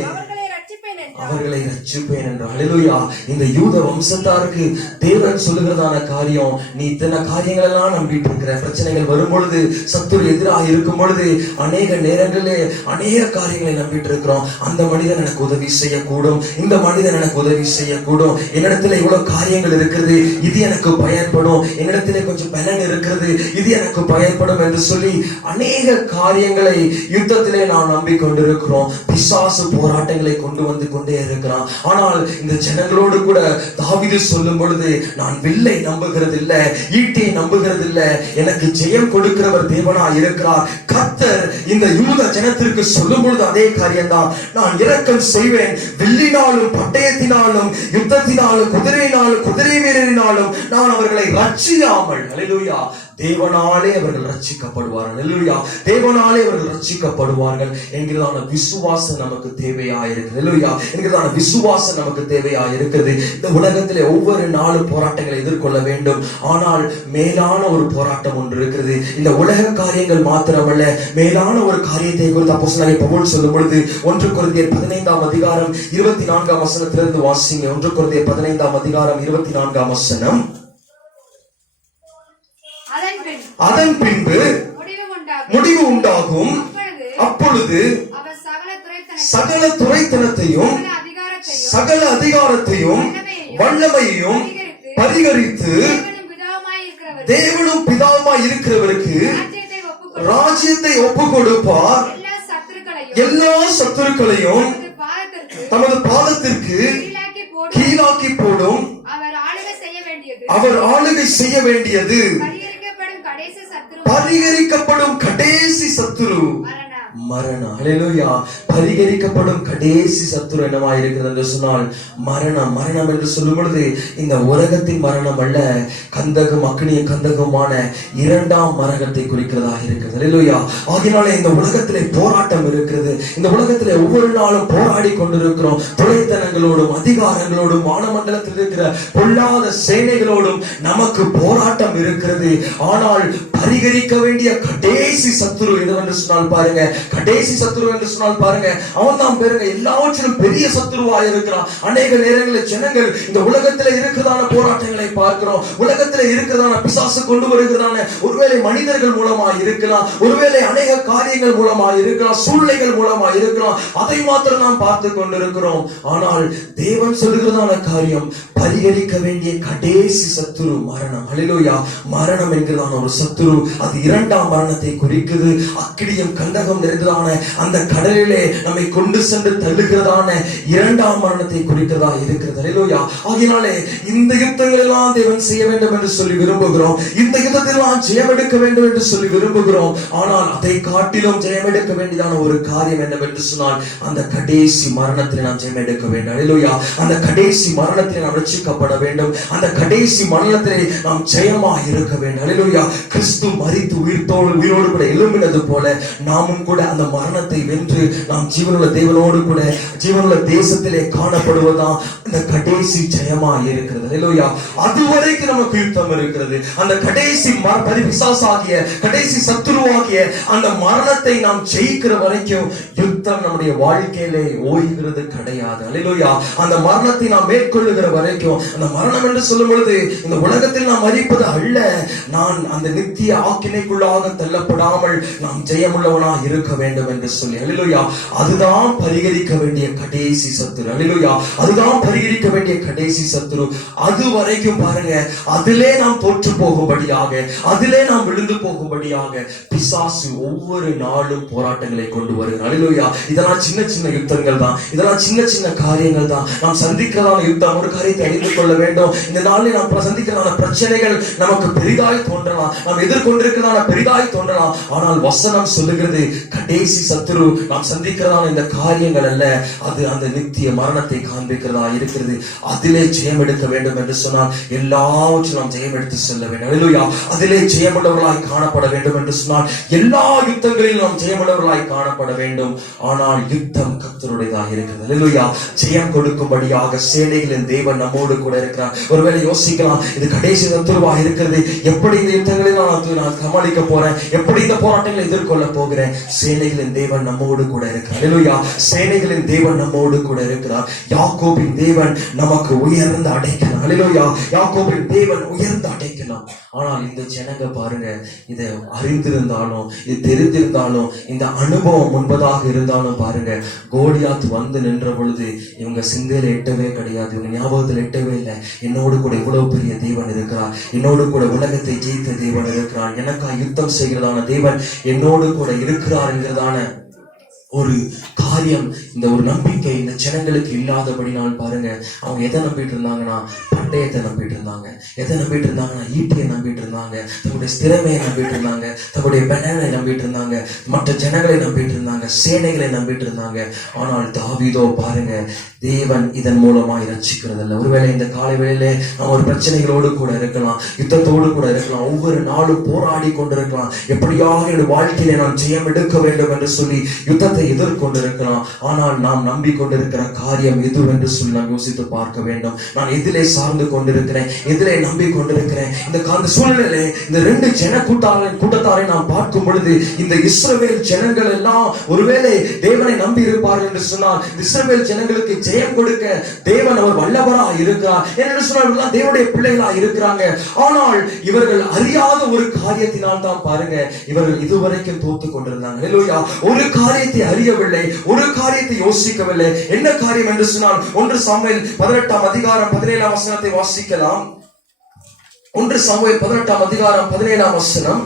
அவர்களை ரட்சிப்பேன் என்றார். அல்லேலூயா. இந்த யூத வம்சத்தாருக்கு தேவன் சொல்லுகிறதான காரியம், நீ இத்தனை காரியங்கள் எல்லாம் நம்பிட்டு இருக்கிற, பிரச்சனைகள் வரும் பொழுது, சத்துரு எதிராக இருக்கும் பொழுது அநேக நேரங்களிலே அநேக காரியங்களை நம்பிட்டு இருக்கிறோம். அந்த மனிதன் எனக்கு உதவி செய்யக்கூடும், இந்த மனிதன் எனக்கு உதவி செய்யக்கூடும், என்னிடத்துல இவ்வளவு காரியங்கள் இருக்கிறது, இது எனக்கு பயன்படும், என்னிடத்திலே கொஞ்சம் பலன் இருக்கிறது, இது எனக்கு பயன்படும் என்று சொல்லி அநேக காரியங்களை யுத்தத்திலே நாம் நம்பிக்கொண்டிருக்கிறோம். பிசாசு போராட்டங்களை கொண்டு வந்து கொண்டே இருக்கிறான். ஆனால் இந்த ஜனங்களோடு கூட தாவீது சொல்லும் பொழுது, நான் வில்லை நம்புகிறது இல்ல, ஈட்டியை நம்புகிறது இல்ல, எனக்கு ஜெயம் கொடுக்கிறவர் தேவனா இருக்கிறார். கர்த்தர் இந்த யூத ஜனத்திற்கு சொல்லும் பொழுது அதே காரியம்தான். நான் இரக்கம் செய்வேன், வில்லினாலும் பட்டயத்தினாலும் யுத்தத்தினாலும் குதிரையினாலும் குதிரை வீரரினாலும் நான் அவர்களை ரட்சியாமல். அல்லேலூயா. தேவனாலே அவர்கள் ரட்சிக்கப்படுவார்கள். அல்லேலூயா. தேவனாலே அவர்கள் ரட்சிக்கப்படுவார்கள் என்கிறதான விசுவாசம் நமக்கு தேவையாயிருக்கிறது. அல்லேலூயா. என்கிறதான விசுவாசம் நமக்கு தேவையாயிருக்கிறது. இந்த உலகத்திலே ஒவ்வொரு நாளும் போராட்டங்களை எதிர்கொள்ள வேண்டும். ஆனால் மேலான ஒரு போராட்டம் ஒன்று இருக்கிறது. இந்த உலக காரியங்கள் மாத்திரமல்ல, மேலான ஒரு காரியத்தை குறித்து அப்போஸ்தலனாகிய பவுல் சொல்லும் பொழுது 1 கொரிந்தியர் 15 அதிகாரம் 24 வசனத்திலிருந்து வாசிங்க. 1 கொரிந்தியர் 15 அதிகாரம் 24 வசனம். அதன் பின்பு முடிவு உண்டாகும், அப்பொழுது சகல துரைத்தனத்தையும் சகல அதிகாரத்தையும் வல்லமையையும் பரிகரித்து தேவனும் பிதாவுமாய் இருக்கிறவருக்கு ராஜ்யத்தை ஒப்பு கொடுப்பார். எல்லா சத்துருக்களையும் தமது பாதத்திற்கு கீழாக்கி போடும். அவர் ஆளுகை செய்ய வேண்டியது பரிகரிக்கப்படும் கடைசி சத்துரு மரணம். அல்லேலூயா. பரிகரிக்கப்படும் கடைசி சத்துரு என்னவா இருக்கிறது என்று சொன்னால் மரணம். மரணம் என்று சொல்லும் பொழுது இந்த உலகத்தின் மரணம் அல்ல, கந்தகம் அக்னியும் கந்தகமான 2ஆம் மரணத்தை குறிக்கிறதாக இருக்கிறது. அல்லேலூயா. ஆகினாலே இந்த உலகத்திலே போராட்டம் இருக்கிறது. இந்த உலகத்திலே ஒவ்வொரு நாளும் போராடி கொண்டிருக்கிறோம். துளைத்தனங்களோடும் அதிகாரங்களோடும் வானமண்டலத்தில் இருக்கிற பொல்லாத சேனைகளோடும் நமக்கு போராட்டம் இருக்கிறது. ஆனால் பரிகரிக்க வேண்டிய கடைசி சத்துரு எதுவென்று சொன்னால் பாருங்க, கடைசி சத்துரு என்று சொன்னால் பாருங்க, அவன் தான் பாருங்க எல்லாவற்றிலும் பெரிய சத்துருவாக இருக்கிறான். அநேக நேரங்களில் ஜனங்கள் இந்த உலகத்தில் இருக்கிறதான போராட்டங்களை போராட்டங்களை பார்க்கிறோம். உலகத்திலே இருக்கிறதான பிசாசு கொண்டு வருகிறதான ஒருவேளை மனிதர்கள் மூலமா இருக்கலாம், ஒருவேளை அநேக காரியங்கள் மூலமா இருக்கலாம், சூழ்நிலைகள் மூலமா இருக்கலாம். அதை மாத்திரம் நாம் பார்த்து கொண்டிருக்கிறோம். ஆனால் தேவன் சொல்லுகிறதான காரியம், பரிகரிக்க வேண்டிய கடைசி சத்துரு மரணம். ஹல்லேலூயா. மரணம் என்கிறதான ஒரு சத்துரு, அது இரண்டாம் மரணத்தை குறிக்குது. அக்கினியும் கந்தகம் நிறைந்ததான அந்த கடலிலே நம்மை கொண்டு சென்று தள்ளுகிறதான இரண்டாம் மரணத்தை குறிக்கிறதா இருக்கிறது. ஹல்லேலூயா. ஆகையினாலே இந்த யுத்தங்கள் எல்லாம் தேவன் செய்ய வேண்டும் என்று சொல்லி விரும்புகிறோம். இந்த யுத்தத்தில் நாம் ஜெயம் எடுக்க வேண்டும் என்று சொல்லி விரும்புகிறோம். ஆனால் அதை காட்டிலும் ஜெயம் எடுக்க வேண்டியதான ஒரு காரியம் என்னவென்று சொன்னால், அந்த கடைசி மரணத்தில் நாம் ஜெயம் எடுக்க வேண்டும். ஹல்லேலூயா. அந்த கடைசி மரணத்தில் நாம் ரட்சிக்கப்பட வேண்டும். அந்த கடைசி மரணத்திலே நாம் ஜெயமாக இருக்க வேண்டும். ஹல்லேலூயா. கிறிஸ்து மரித்து உயிரோடு கூட எழும்பினது போல நாமும் கூட அந்த மரணத்தை வென்று நாம் ஜீவனுள்ள தேவனோடு கூட ஜீவனுள்ள தேசத்திலே காணப்படுவதுதான் இந்த கடைசி ஜெயமாக இருக்கிறது. ஹல்லேலூயா. அதுவரைக்கும் நமக்கு யுத்தம் இருக்கிறது. அந்த கடைசி பிசாசாகிய கடைசி சத்துருவாகிய அந்த மரணத்தை நாம் ஜெயிக்கிற வரைக்கும் யுத்தம் நம்முடைய வாழ்க்கையிலே ஓய்கிறது கிடையாது. ஹல்லேலூயா. அந்த மரணத்தை நாம் மேற்கொள்ளுகிற வரைக்கும், அந்த மரணம் என்று சொல்லும் பொழுது இந்த உலகத்தில் நாம் மரிப்பது அல்ல, நான் அந்த நித்திய ஆக்கினைக்குள்ளாக தள்ளப்படாமல் நாம் ஜெயமுள்ளவனாக இருக்க வேண்டும் என்று சொல்லி. ஹல்லேலூயா. அதுதான் பரிகரிக்க வேண்டிய கடைசி சத்துரு. ஹல்லேலூயா. அதுதான் பரிகரிக்க வேண்டிய கடைசி சத்துரு. அது வரைக்கும் பாருங்க, அதிலே நாம் தோற்று போகும்படியாக, அதிலே நாம் விழுந்து போகும்படியாக பிசாசு ஒவ்வொரு நாளும் போராட்டங்களை கொண்டு வருகிறார். ஹல்லேலூயா. இதெல்லாம் சின்ன சின்ன யுத்தங்கள் தான், இதெல்லாம் சின்ன சின்ன காரியங்கள் தான். நாம் சந்திக்கிறதான யுத்தம், ஒரு காரியத்தை அறிந்து கொள்ள வேண்டும். இந்த நாளில் நாம் சந்திக்கிறதான பிரச்சனைகள் நமக்கு பெரிதாய் தோன்றலாம், நாம் எதிர்கொண்டிருக்கிறதான பெரிதாய் தோன்றலாம். ஆனால் வசனம் சொல்லுகிறது, கடைசி சத்துரு நாம் சந்திக்கிறதான இந்த காரியங்கள் அல்ல, அது அந்த நித்திய மரணத்தை காண்பிக்கிறதா இருக்கிறது. அதிலே ஜெயம் எடுக்க வேண்டும் என்று சொன்னால் எல்லாவற்றும் நாம் ஜெயம் எடுத்து செல்ல வேண்டும். ஹல்லேலூயா. அதிலே ஜெயமுள்ளவர்களாய் காணப்பட வேண்டும் என்று சொன்னால் எல்லா யுத்தங்களிலும் நாம் ஜெயமுள்ளவர்களாய் காணப்பட வேண்டும். ஆனால் யுத்தம் கர்த்தருடையதாக இருக்கிறது. ஹல்லேலூயா. ஜெயம் கொடுக்கும்படியாக சேனைகளின் தேவன் நம்மோடு கூட இருக்கிறார். ஒருவேளை யோசிக்கலாம், இது கடைசி சத்துருவாக இருக்கிறது, எப்படி இந்த யுத்தங்களை நான் சமாளிக்க போறேன், எப்படி இந்த போராட்டங்களை எதிர்கொள்ள போகிறேன்? சேனைகளின் தேவன் நம்மோடு கூட இருக்கிறார். ஹல்லேலூயா. சேனைகளின் தேவன் நம்மோடு கூட இருக்கிறார். யாக்கோபின் தேவன் நமக்கு உயர்ந்த அடைக்கலாம். ஹல்லேலூயா. யாக்கோபின் தேவன் உயர்ந்த அடைக்கலாம். ஆனால் இந்த ஜனங்க பாருங்க, இதை அறிந்திருந்தாலும் இது தெரிந்திருந்தாலும் இந்த அனுபவம் முன்பதாக இருந்தாலும் பாருங்க, கோலியாத் வந்து நின்ற பொழுது இவங்க சிந்தையில எட்டவே கிடையாது, இவங்க ஞாபகத்தில் எட்டவே இல்லை. என்னோடு கூட இவ்வளவு பெரிய தேவன் இருக்கிறார், என்னோடு கூட உலகத்தை ஜெயித்த தேவன் இருக்கிறார், எனக்காக யுத்தம் செய்கிறதான தேவன் என்னோடு கூட இருக்கிறார் என்கிறதான ஒரு காரியம், இந்த ஒரு நம்பிக்கை இந்த ஜனங்களுக்கு இல்லாதபடினால் பாருங்க, அவங்க எதை நம்பிட்டு இருந்தாங்கன்னா, பட்டயத்தை நம்பிட்டு இருந்தாங்க, எதை நம்பிட்டு இருந்தாங்கன்னா, ஈட்டியை நம்பிட்டு இருந்தாங்க, தங்களுடைய திறமையை நம்பிட்டு இருந்தாங்க, தங்களுடைய பலனை நம்பிட்டு இருந்தாங்க, மற்ற ஜனங்களை நம்பிட்டு இருந்தாங்க, சேனைகளை நம்பிட்டு இருந்தாங்க. ஆனால் தாவீதோ பாருங்க, தேவன் இதன் மூலமாய் ரட்சிக்கிறதில்ல. ஒருவேளை இந்த காலை வேளையிலே நாம் ஒரு பிரச்சனைகளோடு கூட இருக்கலாம், யுத்தத்தோடு கூட இருக்கலாம், ஒவ்வொரு நாளும் போராடி கொண்டிருக்கலாம், எப்படியாக என்னுடைய வாழ்க்கையிலே நான் ஜெயம் எடுக்க வேண்டும் என்று சொல்லி யுத்தத்தை எதிர்கொண்டிருக்கலாம். ஆனால் நாம் நம்பிக்கொண்டிருக்கிற காரியம் எதுவென்று சொல்லி நாம் யோசித்து பார்க்க வேண்டும். நான் எதிலே சார்ந்து கொண்டிருக்கிறேன், எதிலே நம்பிக்கொண்டிருக்கிறேன்? இந்த சூழ்நிலையிலே இந்த ரெண்டு ஜன கூட்டத்தாரை நாம் பார்க்கும் பொழுது, இந்த இஸ்ரவேல் ஜனங்கள் எல்லாம் ஒருவேளை தேவனை நம்பி இருப்பார்கள் என்று சொன்னால், இஸ்ரவேல் ஜனங்களுக்கு ஜெயம் கொடுக்க தேவன் அவர் வல்லவராக இருக்கிறார் என்று சொன்னால் தேவனுடைய பிள்ளைகளாக இருக்கிறாங்க. ஆனால் இவர்கள் அறியாத ஒரு காரியத்தினால் தான் பாருங்க, இவர்கள் இதுவரைக்கும் தோத்து கொண்டிருந்தாங்க. ஹல்லேலூயா. ஒரு காரியத்தை அறியவில்லை, ஒரு காரியத்தை யோசிக்கவில்லை. என்ன காரியம் என்று சொன்னால், 1 சாமுவேல் 18 அதிகாரம் 17 வசனத்தை வாசிக்கலாம். 1 சாமுவேல் 18 அதிகாரம் 17 வசனம்.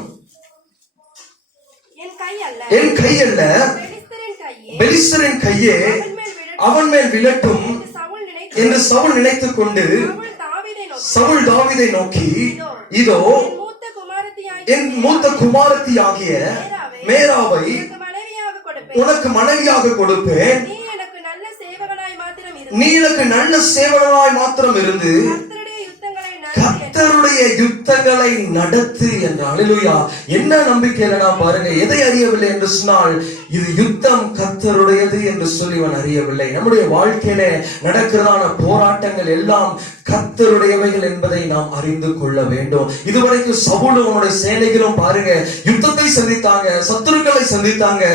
என் கை அல்ல, பெலிஸ்தரின் கையே அவன் மேல் விழட்டும் என்று சவுல் நினைத்துக் கொண்டு சவுல் தாவீதை நோக்கி, இதோ என் மூத்த குமாரத்தியாகிய மேராவை உனக்கு மனைவியாக கொடுப்பேன், நீ எனக்கு நல்ல சேவகனாய் மாத்திரம் இருந்து கர்த்தருடைய நம்முடைய யுத்தங்களை நடத்து என்ற அல்லேலூயா. என்ன நம்பிக்கையில நான் பாருங்க, எதை அறியவில்லை என்று சொன்னால் இது யுத்தம் கர்த்தருடையது என்று சொல்லி இவன் அறியவில்லை. நம்முடைய வாழ்க்கையில நடக்கிறதான போராட்டங்கள் எல்லாம் கர்த்தருடையவைகள் என்பதை நாம் அறிந்து கொள்ள வேண்டும். இதுவரைக்கும் சவுலும் அவனுடைய சேனைகளும் பாருங்க யுத்தத்தை சந்தித்தாங்க, சத்துருக்களை சந்தித்தாங்க,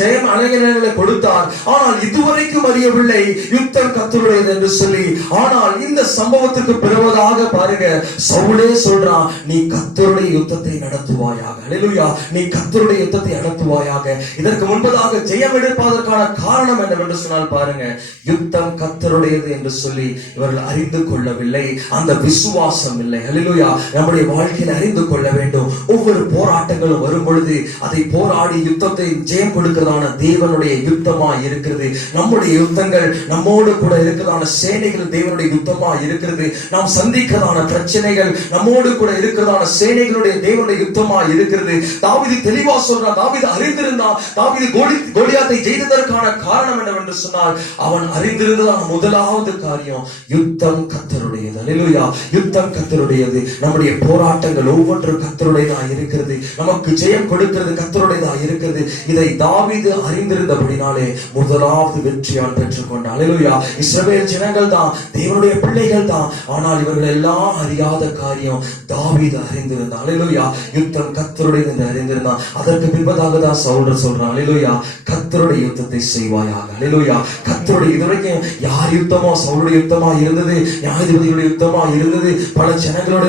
ஜெயம் அநேகங்களை கொடுத்தார். ஆனால் இதுவரைக்கும் அறியவில்லை யுத்தம் கர்த்தருடையது என்று சொல்லி. ஆனால் இந்த சம்பவத்திற்கு பிறகுதாக பாருங்க சவுலே சொல்றான், நீ கர்த்தருடைய யுத்தத்தை நடத்துவாயாக. அல்லேலூயா. நீ கர்த்தருடைய யுத்தத்தை நடத்துவாயாக. இதற்கு முன்பதாக ஜெயம் எடுப்பதற்கான காரணம் என்னவென்று சொன்னால் பாருங்க, யுத்தம் கர்த்தருடையது என்று சொல்லி இவர்கள் அறிந்து கொள்ளவில்லை. அந்த விசுவாசம் இல்லை. அல்லேலூயா. நம்முடைய வாழ்க்கையில் அறிந்து கொள்ள வேண்டும், ஒவ்வொரு போராட்டங்களும் வரும் பொழுது அதை போராடி யுத்தத்தை ஜெயம் கொடுக்கிறதான தேவனுடைய யுத்தமா இருக்கிறது. நம்முடைய யுத்தங்கள் நம்மோடு கூட இருக்கிறதான சேனைகள் தேவனுடைய யுத்தமா இருக்கிறது. நாம் சந்திக்கிறதான பிரச்சனைகள் நம்மோடு கூட இருக்கிறதான சேனைகளுடைய தேவனுடைய யுத்தமா இருக்கிறது. தாவீது தெளிவா சொல்றான், தாவீது அறிந்திருந்தான். தாவீது கோலியாத்தை ஜெயித்ததற்கான காரணம் என்னவென்று சொன்னால் அவன் அறிந்திருந்ததான முதலாவது காரியம் யுத்தம் கர்த்தருடையது. அல்லேலூயா. யுத்தம் கர்த்தருடையது. நம்முடைய போராட்டங்கள் ஒவ்வொன்றும் கர்த்தருடையதா இருக்கிறது. நமக்கு ஜெயம் கொடுக்கிறது கர்த்தருடையதா இருக்கிறது. இதை தாவீது அறிந்திருந்தபடினாலே முதலாவது வெற்றியால் பெற்றுக்கொண்டான். அல்லேலூயா. இஸ்ரவேல் ஜனங்கள் தான் தேவனுடைய பிள்ளைகள் தான். ஆனால் இவர்கள் எல்லாம் அறியாத காரியம் தாவீது அறிந்திருந்தான். அல்லேலூயா. யுத்தம் கர்த்தருடையது என்று அறிந்திருந்தான். அதற்கு பின்பதாக தான் சவுல் சொல்றான், அல்லேலூயா, கர்த்தருடைய யுத்தத்தை செய்வாயாக. அல்லேலூயா. கர்த்தருடைய இதுவரைக்கும் யார் யுத்தமோ சவுலுடைய யுத்தமா இருந்தது, நியாயாதிபதிகளுடைய யுத்தமா இருந்தது, பல ஜனங்களுடைய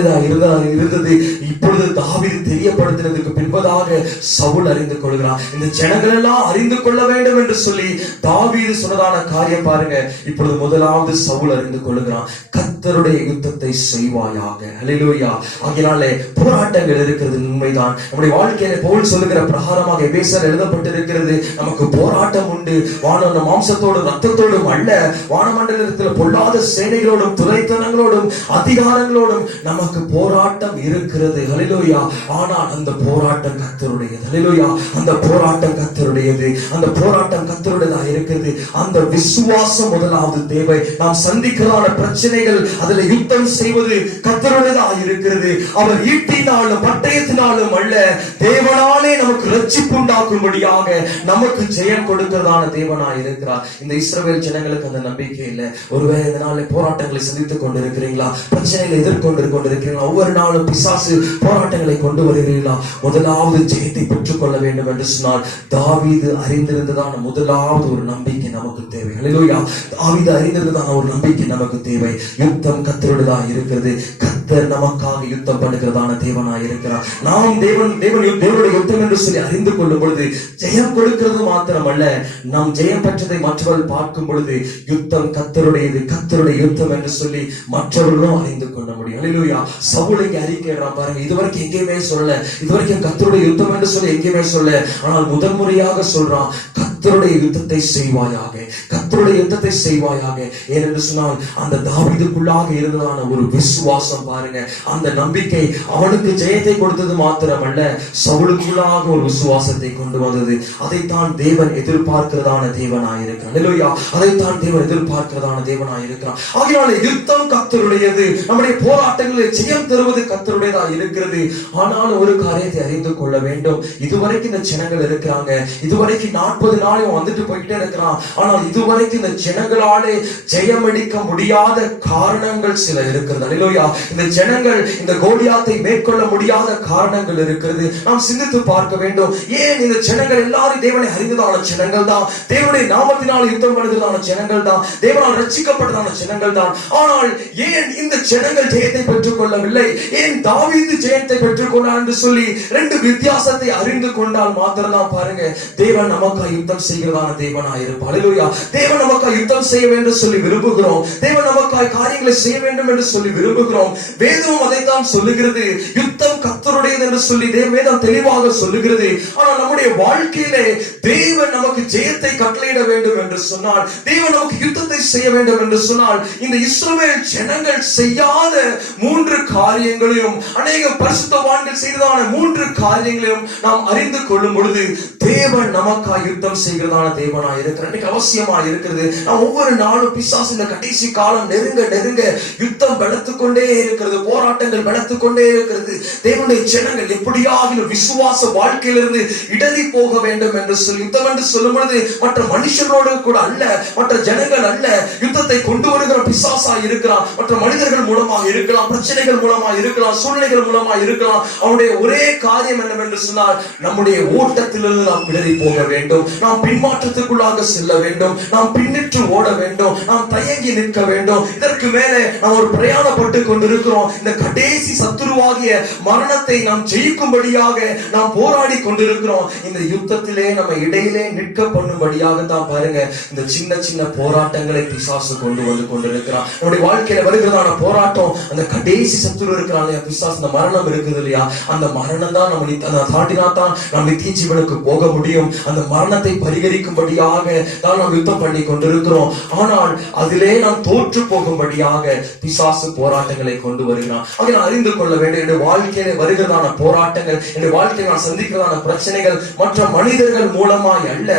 இருந்தது. இப்பொழுது தாவீது தெரியப்படுத்தினதுக்கு பின்பதாக சவுல் அறிந்து கொள்கிறான். இந்த ஜனங்கள் எல்லாம் அறிந்து கொள்ள வேண்டும் என்று சொல்லி தாவீது சொன்னதான காரியம் பாருங்க. இப்பொழுது முதலாவது சவுல் அறிந்து கொள்கிறான், கர்த்தருடைய யுத்தத்தை செய்வாயாக. அல்லேலூயா. ஆகையாலே போராட்டங்கள் இருக்கிறது உண்மைதான். நம்முடைய வாழ்க்கையில பவுல் சொல்லுகிற பிரகாரமாக எபேசியர் எழுதப்பட்டிருக்கிறது, நமக்கு போராட்டம் உண்டு, வான மாம்சத்தோடும் ரத்தத்தோடும் அல்ல, வானமண்டலத்தில் பொல்லாத சேனைகளோடும் துரைத்தனங்களோடும் அதிகாரங்களோடும் நமக்கு போராட்டம் இருக்கிறது. அல்லேலூயா. ஆனால் அந்த போராட்டம் கர்த்தருடையது. அல்லேலூயா. அந்த போராட்டம் கர்த்தருடையது. அந்த போராட்டம் கர்த்தருடையதா இருக்கிறது. அந்த விசுவாசம் முதலாவது தேவை. நாம் சந்திக்கிறதான பிரச்சனைகள் அதில் யுத்தம் செய்வது கர்த்தருடையதா இருக்கிறது. அவர் ஈட்டினாலும் பட்டயத்தினாலும் அல்ல, தேவனாலே நமக்கு ரட்சிப்பு உண்டாக்கும்படியாக நமக்கு ஜெயம் கொடுக்கிறதான தேவனா இருக்கிறார். இந்த இஸ்ரவேல் ஜனங்களுக்கு அந்த நம்பிக்கை இல்லை. ஒருவேளை இந்த நாளை போராட்டங்களை சந்தித்துக் கொண்டிருக்கிறீங்களா, பிரச்சனைகளை எதிர்கொண்டு கொண்டிருக்கிறீங்களா, ஒவ்வொரு நாளும் பிசாசு போராட்டங்களை கொண்டு வருகிறீர்களா, முதலாவது ஜெயத்தை பெற்றுக் கொள்ள வேண்டும் என்று சொன்னால் தாவீது அறிந்திருந்ததான முதலாவது ஒரு நம்பிக்கை நமக்கு தேவை. அல்லேலூயா. தாவீது அறிந்திருந்ததான ஒரு நம்பிக்கை நமக்கு தேவை. யுத்தம் கர்த்தருடையதா இருக்கிறது. கர்த்தர் நமக்காக யுத்தம் பண்ணுகிறதான தேவனா இருக்கிறார். நாம் தேவனுடைய யுத்தம் என்று சொல்லி அறிந்து கொள்ளும் பொழுது ஜெயம் கொடுக்கிறது மாத்திரமல்ல, நாம் ஜெயம் பெற்றதை மற்றவர்கள் பார்க்கும் பொழுது யுத்தம் கர்த்தருடையது, கர்த்தருடைய யுத்தம் என்று சொல்லி மற்றவர்களும் அறிந்து கொள்ள முடியும். அல்லேலூயா. சவுல் இங்கே அறிக்கையிடுறான் பாருங்க, இதுவரைக்கும் எங்கேயுமே சொல்லல, இதுவரைக்கும் கர்த்தருடைய யுத்தம் என்று சொல்லி எங்கேயுமே சொல்ல, ஆனால் முதன்முறையாக சொல்றான், கர்த்தருடைய யுத்தத்தை செய்வாயாக, கர்த்தருடைய யுத்தத்தை செய்வாயாக. ஏனென்று சொன்னால் அந்த தாவீதுக்குள்ளாக இருந்ததான ஒரு விசுவாசம் பாருங்க, அந்த நம்பிக்கை அவனுக்கு ஜெயத்தை கொடுத்தது மாத்திரமல்ல, சவுலுக்குள்ளாக ஒரு விசுவாசத்தை கொண்டு வந்தது. அதைத்தான் தேவன் எதிர்பார்க்கிறதான தேவனாயிருக்கிறார். அல்லேலூயா. அதைத்தான் தேவன் எதிர்பார்க்கிறதான தேவனாயிருக்கிறார். ஆகையால் யுத்தம் கர்த்தருடையது. நம்முடைய போராட்டங்களில் ஜெயம் தருவது கர்த்தருடையதா இருக்கிறது. ஆனால் ஒரு காரியத்தை அறிந்து கொள்ள வேண்டும், இதுவரைக்கும் இந்த ஜனங்கள் இருக்கிறாங்க, இதுவரைக்கும் 40 நாள் வந்துட்டு போயிட்டே இருக்கிறான். ஆனால் இதுவரைக்கும் இந்த ஜனங்களாலே ஜெயம் அடிக்க முடியாத காரணங்கள் சில இருக்கிறது. அல்லேலூயா. இந்த ஜனங்கள் இந்த கோலியாத்தை மேற்கொள்ள முடியாத காரணங்கள் இருக்கிறது. நாம் சிந்தித்து பார்க்க வேண்டும். ஏன் இந்த ஜனங்கள் எல்லாரும் தேவனை அறிந்ததான ஜனங்கள் தான், தேவனுடைய நாமத்தினால் யுத்தம் பண்ணுகிறதான ஜனங்கள் தான், தேவனால் ரட்சிக்கப்பட்டதான ஜனங்கள் தான். ஆனால் ஏன் இந்த ஜனங்கள் ஜெயத்தை பெற்றுக் கொள்ளவில்லை? ஏன் தாவீது ஜெயத்தை பெற்றுக் கொண்டார் என்று சொல்லி ரெண்டு வித்தியாசத்தை அறிந்து கொண்டால் மாத்திரம்தான் பாருங்க தேவன் நமக்காக யுத்தம் செய்கிறதான தேவனாயிருப்பார். அல்லேலூயா. தேவன் நமக்காக யுத்தம் செய்ய வேண்டும் சொல்லி விரும்புகிறோம். தேவன் நமக்காக காரியங்களை செய்ய வேண்டும் என்று சொல்லி விரும்புகிறோம். வேதம் அதைத்தான் சொல்லுகிறது, யுத்தம் கர்த்தருடையது கர்த்தருடையது என்று சொல்லி வேதம் தெளிவாக சொல்லுகிறது. ஆனால் நம்முடைய வாழ்க்கையிலே தேவன் நமக்கு ஜெயத்தை கட்டளையிட வேண்டும் என்று சொன்னால், தேவன் நமக்கு யுத்தத்தை செய்ய வேண்டும் என்று சொன்னால், இந்த இஸ்ரவேல் ஜனங்கள் செய்யாத 3 காரியங்களையும், அநேக பரிசுத்தவான்கள் செய்ததான 3 காரியங்களையும் நாம் அறிந்து கொள்ளும் பொழுது தேவன் நமக்காக யுத்தம் செய்கிறதான தேவனாய் இருக்கிறார். இன்னைக்கு அவசியமா இருக்கிறது. நாம் ஒவ்வொரு நாளும் பிசாசு இந்த கடைசி காலம் நெருங்க நெருங்க யுத்தம் பலத்துக் கொண்டே இருக்கிறது, போராட்டங்கள் பலத்துக் கொண்டே இருக்கிறது. தேவனுடைய ஜனங்கள் எப்படியாக விசுவாச வாழ்க்கையிலிருந்து இடறி போக வேண்டும் என்று சொல்லி யுத்தம் என்று சொல்லும் பொழுது மற்ற மனுஷர்களோடு கூட அல்ல, மற்ற ஜனங்கள் அல்ல, யுத்தத்தை கொண்டு வருகிற பிசாசா இருக்கிறான். மற்ற மனிதர்கள் மூலமாக இருக்கலாம், பிரச்சனைகள் மூலமாக இருக்கலாம், சூழ்நிலைகள் மூலமாக இருக்கலாம். அவனுடைய ஒரே காரியம் என்னவென்று சொன்னால், நம்முடைய ஓட்டத்திலிருந்து நாம் இடறி போக வேண்டும், நாம் பின்மாற்றத்துக்குள்ளாக செல்ல வேண்டும், நாம் பின்னிட்டு ஓட வேண்டும், நாம் தயங்கி நிற்க வேண்டும். இதற்கு மேலே நாம் ஒரு பிரயாணப்பட்டு கொண்டிருக்கிறோம். இந்த கடைசி சத்துருவாகிய மரணத்தை நாம் ஜெயிக்கும்படியாக நாம் போராடி கொண்டிருக்கிறோம். இந்த யுத்தத்திலே நம்ம இடையிலே நிற்க பண்ணும்படியாக தான் பாருங்க இந்த சின்ன சின்ன போராட்டங்களை பிசாசு கொண்டு வந்து கொண்டிருக்கிறான். நம்முடைய வாழ்க்கையில வருகிறதான போராட்டம், அந்த கடைசி சத்துரு இருக்கிறான் இல்லையா பிசாசு, அந்த மரணம் இருக்குது இல்லையா, அந்த மரணம் தான் நம்ம தாண்டினா தான் நாம் நித்திய ஜீவனுக்கு போக முடியும். அந்த மரணத்தை பரிகரிக்கும்படியாக தான் நாம் யுத்தம் பண்ணி கொண்டிருக்கிறோம். ஆனால் அதிலே நாம் தோற்று போகும்படியாக பிசாசு போராட்டங்களை கொண்டு வருகிறான். அதை நான் அறிந்து கொள்ள வேண்டும். என்னுடைய வாழ்க்கையில வருகிறதான போராட்டங்கள், என்னுடைய வாழ்க்கையில் நான் சந்திக்கிறதான பிரச்சனைகள் மற்ற மனிதர்கள் மூலமாய் அல்ல,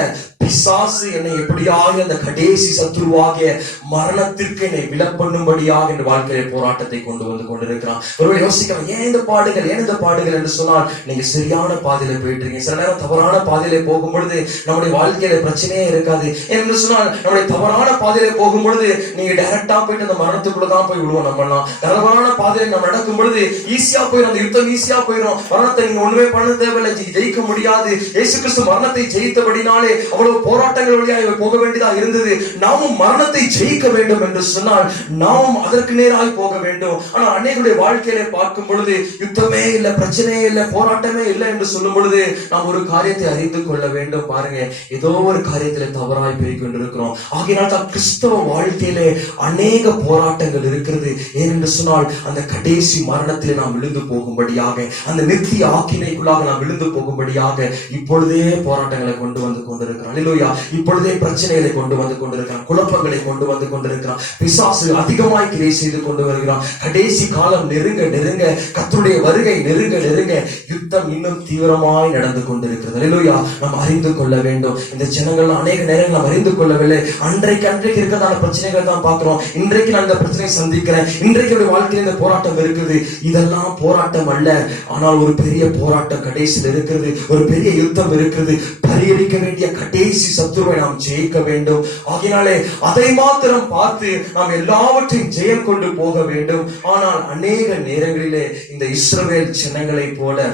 பிசாசு என்னை எப்படியாக அந்த கடைசி சத்துருவாகிய மரணத்திற்கு என்னை விலப்பண்ணும்படியாக என் வாழ்க்கையில போராட்டத்தை கொண்டு வந்து கொண்டிருக்கிறான். ஒருவேளை யோசிக்கலாம், ஏன் இந்த பாடுகள், ஏன் இந்த பாடுகள் என்று சொன்னால், நீங்க சரியான பாதையில போயிட்டு இருக்கீங்க. சில நேரம் தவறான பாதையில போகும் பொழுது நம்முடைய வாழ்க்கையில பிரச்சனையே இருக்காது. என்று சொன்னால், நம்முடைய தவறான பாதையில போகும் பொழுது நீங்க டைரக்டா போயிட்டு அந்த மரணத்துக்குள்ளதான் போய் விடுவோம். நம்மலாம் தவறான பாதையில நம்ம நடக்கும் பொழுது ஈஸியா போயிடும், அந்த யுத்தம் ஈஸியா போயிடும். மரணத்தை நீங்க ஒண்ணுமே பண்ண தேவையில்லை, ஜெயிக்க முடியாது. இயேசு கிறிஸ்து மரணத்தை ஜெயித்தபடினாலே அவ்வளவு போராட்டங்கள் வழியாக போக வேண்டியதாக இருந்தது. நாமும் மரணத்தை ஜெயிக்க வேண்டும் என்று சொன்னால் நாமும் அதற்கு நேராக போக வேண்டும். ஆனால் அநேகருடைய வாழ்க்கையில பார்க்கும் பொழுது யுத்தமே இல்லை, பிரச்சனையே இல்லை, போராட்டமே இல்லை என்று சொல்லும் பொழுது நாம் ஒரு காரியத்தை அறிந்து கொள்ள வேண்டும். பாருங்க, ஏதோ ஒரு காரியத்திலே தவறாய் போய் கொண்டிருக்கிறோம். ஆகையினால் தான் கிறிஸ்தவ வாழ்க்கையிலே அநேக போராட்டங்கள் இருக்கிறது. ஏனென்று சொன்னால், அந்த கடைசி மரணத்திலே நாம் விழுந்து போகும்படியாக, அந்த நித்திய ஆக்கினைக்குள்ளாக நாம் விழுந்து போகும்படியாக இப்பொழுதே போராட்டங்களை கொண்டு வந்து கொண்டிருக்கிறோம். இப்பொழுதே பிரச்சனைகளை கொண்டு வந்து கொண்டிருக்கிறான், குழப்பங்களை கொண்டு வந்து கொண்டிருக்கிறான். பிசாசு அதிகமாய் கிரியை செய்து கொண்டு வருகிறான். கடைசி காலம் நெருங்க நெருங்க, கர்த்தருடைய வருகை நெருங்க நெருங்க, யுத்தம் இன்னும் தீவிரமாய் நடந்து கொண்டிருக்கிறது. அல்லேலூயா. நாம் அறிந்து கொள்ள வேண்டும். இந்த ஜனங்கள் அநேக நேரங்கள் நாம் அறிந்து கொள்ளவில்லை. அன்றைக்கு இருக்கிறதான பிரச்சனைகள் தான் பார்க்கிறோம். இன்றைக்கு நான் இந்த பிரச்சனையை சந்திக்கிறேன், இன்றைக்கு வாழ்க்கையில் இந்த போராட்டம் இருக்குது. இதெல்லாம் போராட்டம் அல்ல, ஆனால் ஒரு பெரிய போராட்டம் கடைசியில் இருக்கிறது. ஒரு பெரிய யுத்தம் இருக்கிறது. பரிகரிக்க வேண்டிய கடைசி சத்துருவை நாம் ஜெயிக்க வேண்டும். ஆகினாலே அதை மாத்திரம் பார்த்து நாம் எல்லாவற்றையும் ஜெயம் கொண்டு போக வேண்டும். ஆனால் அநேக நேரங்களிலே இந்த இஸ்ரவேல் ஜனங்களை போல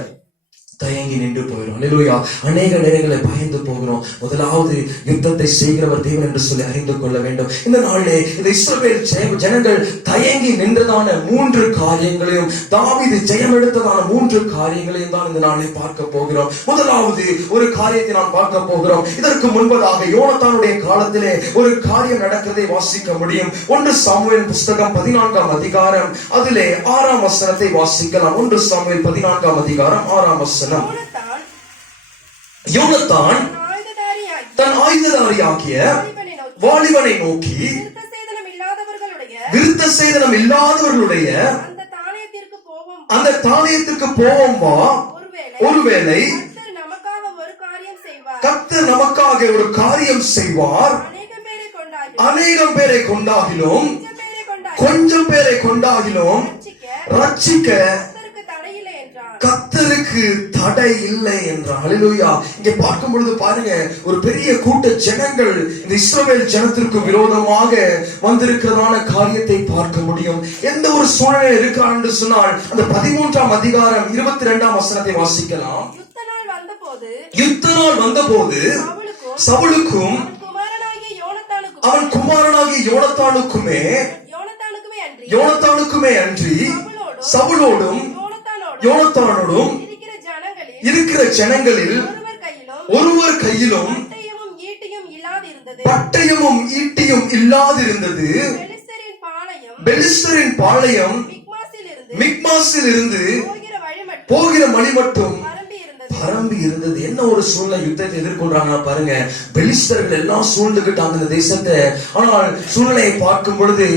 தயங்கி நின்று போயிடும். அல்லேலூயா. அநேக நேரங்களை பயந்து போகிறோம். முதலாவது யுத்தத்தை செய்கிறவர் தேவன் என்று சொல்லி அறிந்து கொள்ள வேண்டும். இந்த நாளிலே இந்த இஸ்ரவேல் ஜனங்கள் தயங்கி நின்றதான 3 காரியங்களையும், தாவீது ஜெயம் எடுத்ததான 3 காரியங்களையும் தான் இந்த நாளிலே பார்க்க போகிறோம். முதலாவது ஒரு காரியத்தை நாம் பார்க்க போகிறோம். இதற்கு முன்பதாக யோனத்தானுடைய காலத்திலே ஒரு காரியம் நடக்கிறதை வாசிக்க முடியும். 1 சாமுவேல் புஸ்தகம் 14ஆம் அதிகாரம் அதிலே 6ஆம் வசனத்தை வாசிக்கலாம். 1 சாமுவேல் 14ஆம் அதிகாரம் 6ஆம் வசனம். யோனத்தான் தன் ஆயுததாரியாகிய வாலிபனை நோக்கி, விருத்த சேதனம் இல்லாதவர்களுடைய அந்த தானியத்திற்கு போவோம் வா, ஒருவேளை கர்த்தர் நமக்காக ஒரு காரியம் செய்வார். அநேகம் பேரை கொண்டாகிலும் கொஞ்சம் பேரை கொண்டாகிலும் ரட்சிக்க கர்த்தருக்கு தடை இல்லை என்றார். அல்லேலூயா. இங்கே பார்க்கும் பொழுது பாருங்க, ஒரு பெரிய கூட்ட ஜனங்கள் இந்த இஸ்ரவேல் ஜனத்திற்கு விரோதமாக வந்திருக்கிறதான காரியத்தை பார்க்க முடியும். எந்த ஒரு சூழ்நிலை இருக்கிறான் என்று சொன்னால், அந்த 13ஆம் அதிகாரம் 22ஆம் வசனத்தை வாசிக்கலாம். யுத்த நாள் வந்தபோது சவுலுக்கும் அவன் குமாரனாகிய யோனத்தானுக்குமே அன்றி சவுலோடும் யோனத்தானோடும் இருக்கிற ஜனங்களில் ஒருவர் கையிலும் பட்டயமும் ஈட்டியும் இல்லாதிருந்தது. பெலிஸ்தரின் பாளையம் மிக்மாசில் இருந்து போகிற போகிற மணி மட்டும் பரம்பி இருந்தது. பரம்பி இருந்தது. என்ன ஒரு சூழ்நிலை யுத்தத்தை எதிர்கொள்றாங்க பாருங்க. பெலிஸ்தர்கள் எல்லாம் சூழ்ந்துகிட்டாங்க இந்த தேசத்தை. ஆனால் சூழ்நிலையை பார்க்கும் பொழுது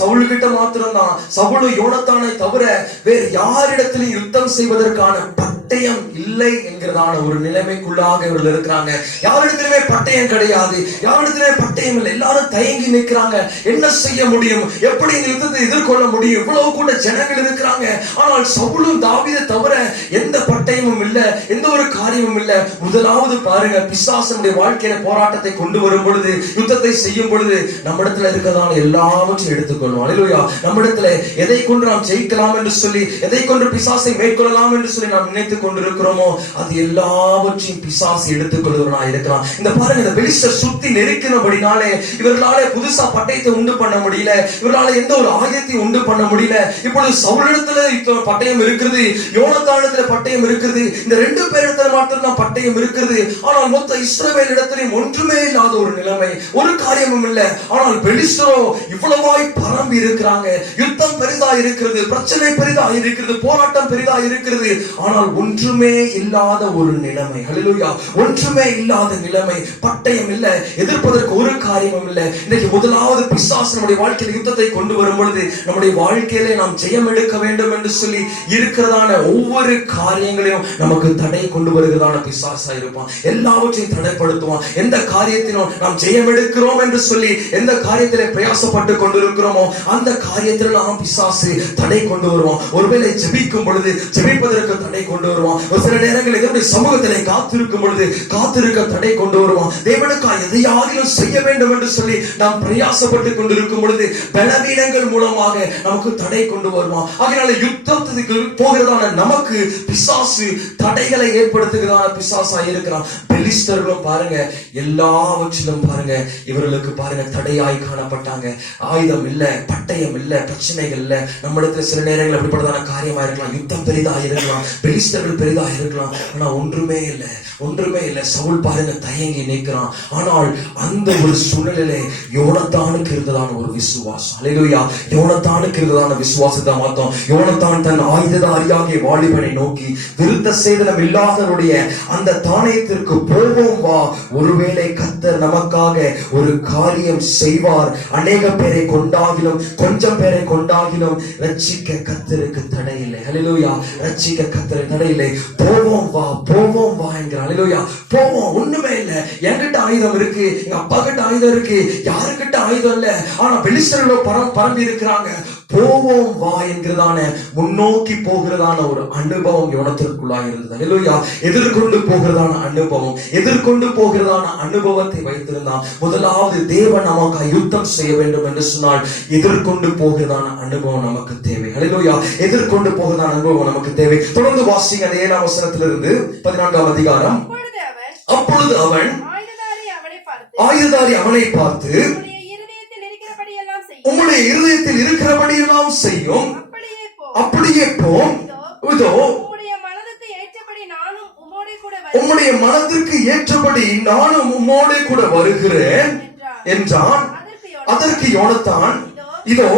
சவுலுகிட்ட மாத்திரம்தான், சவுலு யோனத்தானை தவிர வேறு யாரிடத்திலும் யுத்தம் செய்வதற்கான பட்டயம் இல்லை என்கிறதான ஒரு நிலைமைக்குள்ளாக இவர்கள் இருக்கிறாங்க. யாரிடத்திலுமே பட்டயம் கிடையாது, யாரிடத்திலுமே பட்டயம் இல்லை. எல்லாரும் தயங்கி நிற்கிறாங்க. என்ன செய்ய முடியும், எப்படி இந்த யுத்தத்தை எதிர்கொள்ள முடியும்? இவ்வளவு கூட ஜனங்கள் இருக்கிறாங்க. ஆனால் சவுலும் தாவீதை தவிர எந்த பட்டயமும் இல்ல, எந்த ஒரு காரியமும் இல்ல. முதலாவது பாருங்க, பிசாசனுடைய வாழ்க்கையில போராட்டத்தை கொண்டு வரும் பொழுது, யுத்தத்தை செய்யும் பொழுது நம்மிடத்துல இருக்கிறதான எல்லாவற்றையும் எடுத்துக்கொள்வோம். அல்லேலூயா. நம்மிடத்துல எதை கொண்டு நாம் ஜெயிக்கலாம் என்று சொல்லி, எதை கொண்டு பிசாசை மேற்கொள்ளலாம் என்று சொல்லி நாம் நினைத்துக் கொண்டிருக்கிறோமோ அது எல்லாவற்றையும் பிசாசு எடுத்துக்கொள்கிறவனா இருக்கிறான். இந்த பாருங்க, இந்த பெலிஸ்தர் சுத்தி நெருக்கினபடினாலே இவர்களால புதுசா பட்டயத்தை உண்டு பண்ண முடியல, இவர்களால எந்த ஒரு ஆயுதத்தையும் உண்டு பண்ண முடியல. இப்பொழுது சவுலிடத்துல பட்டயம் இருக்கிறது, யோனத்தானிடத்துல பட்டயம் இருக்கிறது, இந்த ரெண்டு பேரிடத்துல மட்டும் தான் பட்டயம் இருக்கிறது. ஆனால் மொத்த இஸ்ரவேல் இடத்திலும் ஒன்றுமே இல்லாத ஒரு நிலைமை, ஒரு காரியமும் இல்லை. ஆனால் பெலிஸ்தரோ இவ்வளவாய் பரம்பி இருக்கிறாங்க. யுத்தம் பெரிதா இருக்கிறது, பிரச்சனை பெரிதா இருக்கிறது, போராட்டம் பெரிதா இருக்கிறது. ஆனால் ஒன்றுமே இல்லாத ஒரு நிலைமை. ஹல்லேலூயா. ஒன்றுமே இல்லாத நிலைமை, பட்டயம் இல்லை, எதிர்ப்பதற்கு ஒரு காரியமும் இல்லை. இன்னைக்கு முதலாவது பிசாசு நம்முடைய வாழ்க்கையில் யுத்தத்தை கொண்டு வரும் பொழுது நம்முடைய வாழ்க்கையிலே நாம் ஜெயம் எடுக்க வேண்டும் என்று சொல்லி இருக்கிறதான ஒவ்வொரு காரியங்களையும் நமக்கு தடை கொண்டு வருகிறதான பிசாசா இருப்பான். எல்லாவற்றையும் தடைப்படுத்துவான். எந்த காரியத்திலும் நாம் ஜெயம் எடுக்கிறோம் என்று சொல்லி எந்த காரியத்திலே பிரயாசப்பட்டு கொண்டிருக்கிறோமோ அந்த காரியத்தில் நாம் பிசாசு தடை கொண்டு வருவான். ஒருவேளை ஜெபிக்கும் பொழுது ஜெபிப்பதற்கு தடை கொண்டு வருவான். ஒரு சில நேரங்களில் இதனுடைய சமூகத்திலே காத்திருக்கும் பொழுது காத்திருக்க தடை கொண்டு வருவான். தேவனுக்காக எதையாகிலும் செய்ய வேண்டும் என்று சொல்லி நாம் பிரயாசப்பட்டு கொண்டிருக்கும் பொழுது பலவீனங்கள் மூலமாக நமக்கு தடை கொண்டு வருவான். அதனால யுத்தத்துக்கு போகிறதான நமக்கு பிசாசு தடைகளை ஏற்படுத்துகிறதான பிசாசா இருக்கிறான். பெலிஸ்தர்களும் பாருங்க, எல்லாவற்றிலும் பாருங்க, இவர்களுக்கு பாருங்க தடையாய் காணப்பட்டாங்க. ஆயுதம் இல்ல, பட்டயம் இல்ல, பிரச்சனைகள் இல்ல. நம்மிடத்துல சில நேரங்கள் அப்படிப்பட்டதான காரியமா இருக்கலாம், யுத்தம் பெரிதா இருக்கலாம், பெலிஸ்தர்கள் பெரிதா இருக்கலாம். ஆனா ஒன்றுமே இல்ல, ஒன்றுமே இல்ல. சவுல் பாருங்க தயங்கி நிற்கிறான். ஆனால் அந்த ஒரு சூழ்நிலையிலே யோனத்தானுக்கு இருந்ததான ஒரு விசுவாசம். அல்லேலூயா. யோனத்தானுக்கு இருந்ததான விசுவாசத்தை மாத்தோம். யோனத்தான் தன் ஆயுததாரியாகிய வாலிபனை நோக்கி, விருத்த சேதனம் இல்லாதவருடைய அந்த தானியத்திற்கு போவோம் வா, ஒருவேளை கர்த்தர் நமக்காக ஒரு காரியம் செய்வார். அநேக பேரை கொண்டாகிலும் கொஞ்சம் பேரை கொண்டாகிலும் ரட்சிக்க கர்த்தருக்கு தடை இல்லை. அல்லேலூயா. ரட்சிக்க கர்த்தருக்கு தடை இல்லை. போவோம் வா, போவோம் வா என்கிறார். அல்லேலூயா. போவோம். ஒண்ணுமே இல்ல, என்கிட்ட ஆயுதம் இருக்கு, எங்க அப்பா கிட்ட ஆயுதம் இருக்கு, யாருக்கிட்ட ஆயுதம் இல்ல. ஆனா பெலிஸ்தர்களோ பரம்பி இருக்கிறாங்க. போவோம் வா என்கிறதான முன்னோக்கி போகிறதான ஒரு அனுபவம் யோனத்திற்குள்ளாக இருந்தது. அல்லேலூயா. எதிர்கொண்டு போகிறதான அனுபவம், எதிர்கொண்டு போகிறதான அனுபவத்தை வைத்திருந்தான். முதலாவது தேவன் நமக்கு யுத்தம் செய்ய வேண்டும் என்று சொன்னால் எதிர்கொண்டு போகிறதான அனுபவம் நமக்கு தேவை. அல்லேலூயா. எதிர்கொண்டு போகிறதான அனுபவம் நமக்கு தேவை. தொடர்ந்து வாசிங்க அந்த 7ஆம் வசனத்திலிருந்து 14ஆம் அதிகாரம். அப்பொழுது அவன் ஆயுததாரி அவனை பார்த்து, உம்முடைய இருதயத்தில் இருக்கிறபடி எல்லாம் செய்யும், அப்படியே போம். இதோ உம்முடைய மனதிற்கு ஏற்றபடி நானும் உம்மோடு கூட வருகிறேன் என்றான். அதற்கு யோனத்தான், இதோ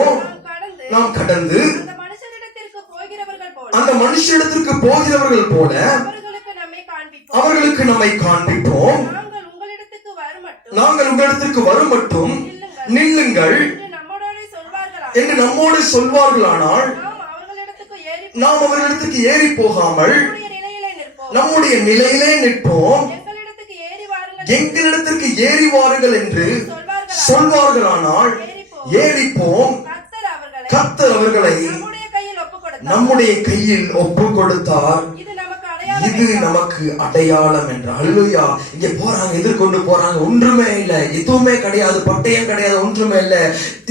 நாம் கடந்து அந்த மனுஷனிடத்திற்கு போகிறவர்கள் போல அவர்களுக்கு நம்மை காண்பிப்போம். நாங்கள் உங்களிடத்திற்கு வரும் மட்டும் நில்லுங்கள் என்று நம்மோடு சொல்வார்களானால் நாம் அவர்களிடத்துக்கு ஏறி போகாமல் நம்முடைய நிலையிலே நிற்போம். எங்களிடத்திற்கு ஏறி வாருங்கள் என்று சொல்வார்களானால் ஏறிப்போம். கர்த்தர் அவர்களை நம்முடைய கையில் ஒப்பு கொடுத்தார். இது நமக்கு அடையாளம் என்றார். அல்லேலூயா. இங்க போறாங்க, எதிர்கொண்டு போறாங்க. ஒன்றுமே இல்ல, எதுவுமே கிடையாது, பட்டயம் கிடையாது, ஒன்றுமே இல்ல.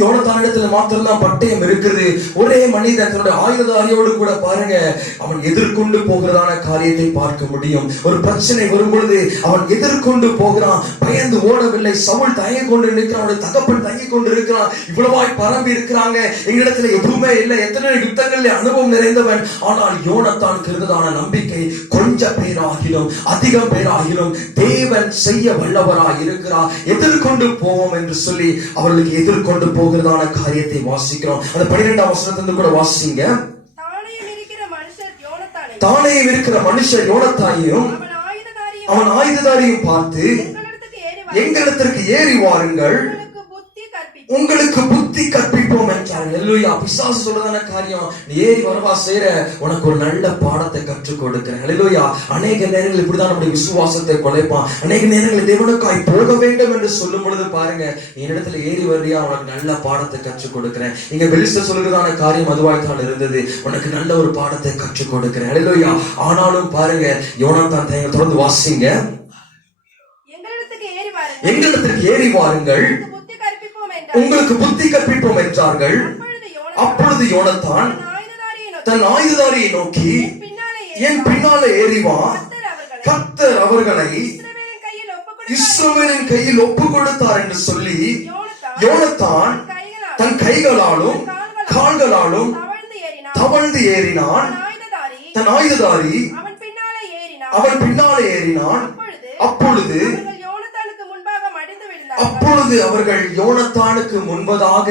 யோனத்தானிடத்துல மாத்திரம்தான் பட்டயம் இருக்குது. ஒரே மனிதன் தன்னுடைய ஆயுததாரியோடு கூட பாருங்க அவன் எதிர்கொண்டு போகிறதான காரியத்தை பார்க்க முடியும். ஒரு பிரச்சனை வரும் பொழுது அவன் எதிர்கொண்டு போகிறான். பயந்து ஓடவில்லை. சவுல் தயங்கி கொண்டு நிற்கிறான், அவனுடைய தகப்பன் தயங்கி கொண்டு இருக்கிறான். இவ்வளவாய் பரம்பி இருக்கிறாங்க, எங்களிடத்துல எதுவுமே இல்லை. எத்தனை யுத்தங்களில் அனுபவம் நிறைந்தவன். ஆனால் யோனத்தானுக்கு இருந்ததான நம்பிக்கை, கொஞ்சம் பேராகிலும் அதிகம் பேராகிலும் தேவன் செய்ய வல்லவராய் இருக்கிறார். எதிர்கொண்டு போவோம் என்று சொல்லி அவர்களுக்கு எதிர்கொண்டு போகிறதான காரியத்தை வாசிக்கிறோம். அந்த 12ஆம் வசனத்திலிருந்து கூட வாசிங்க. தானே இருக்கிற மனுஷன் யோனத்தானையும் அவன் ஆயுததாரியும் பார்த்து எங்களிடத்திற்கு ஏறி வாருங்கள், உங்களுக்கு புத்தி கற்பிப்போம் என்றார். அல்லேலூயா. பிசாசு சொல்றதான காரியம், நீ ஏறி வரவா செய்ற, உனக்கு ஒரு நல்ல பாடத்தை கற்றுக் கொடுக்கிறேன். அல்லேலூயா. அநேக நேரங்கள் இப்படிதான் நம்முடைய விசுவாசத்தை குலைப்பான். அநேக நேரங்களில் தேவனுக்காய் போக வேண்டும் என்று சொல்லும் பொழுது பாருங்க, என்னிடத்துல ஏறி வர்றியா, உனக்கு நல்ல பாடத்தை கற்றுக் கொடுக்கிறேன். இங்க வெளிச்ச சொல்லுறதான காரியம் அதுவாய்த்தான் இருந்தது, உனக்கு நல்ல ஒரு பாடத்தை கற்றுக் கொடுக்கிறேன். அல்லேலூயா. ஆனாலும் பாருங்க, யோனாத்தான் தொடர்ந்து வாசிங்க, எங்களிடத்திற்கு ஏறி வாருங்கள், உங்களுக்கு புத்தி கற்பிப்போம் என்றார்கள். அப்பொழுது யோனத்தான் தன் ஆயுததாரியை நோக்கி, என் பின்னாலே ஏறி வா, கர்த்தர் அவர்களை இஸ்ரவேலின் கையில் ஒப்பு கொடுத்தார் என்று சொல்லி யோனத்தான் தன் கைகளாலும் கால்களாலும் தவழ்ந்து ஏறினான். தன் ஆயுததாரி அவன் பின்னாலே ஏறினான். அப்பொழுது அவர்கள் யோனத்தானுக்கு முன்பதாக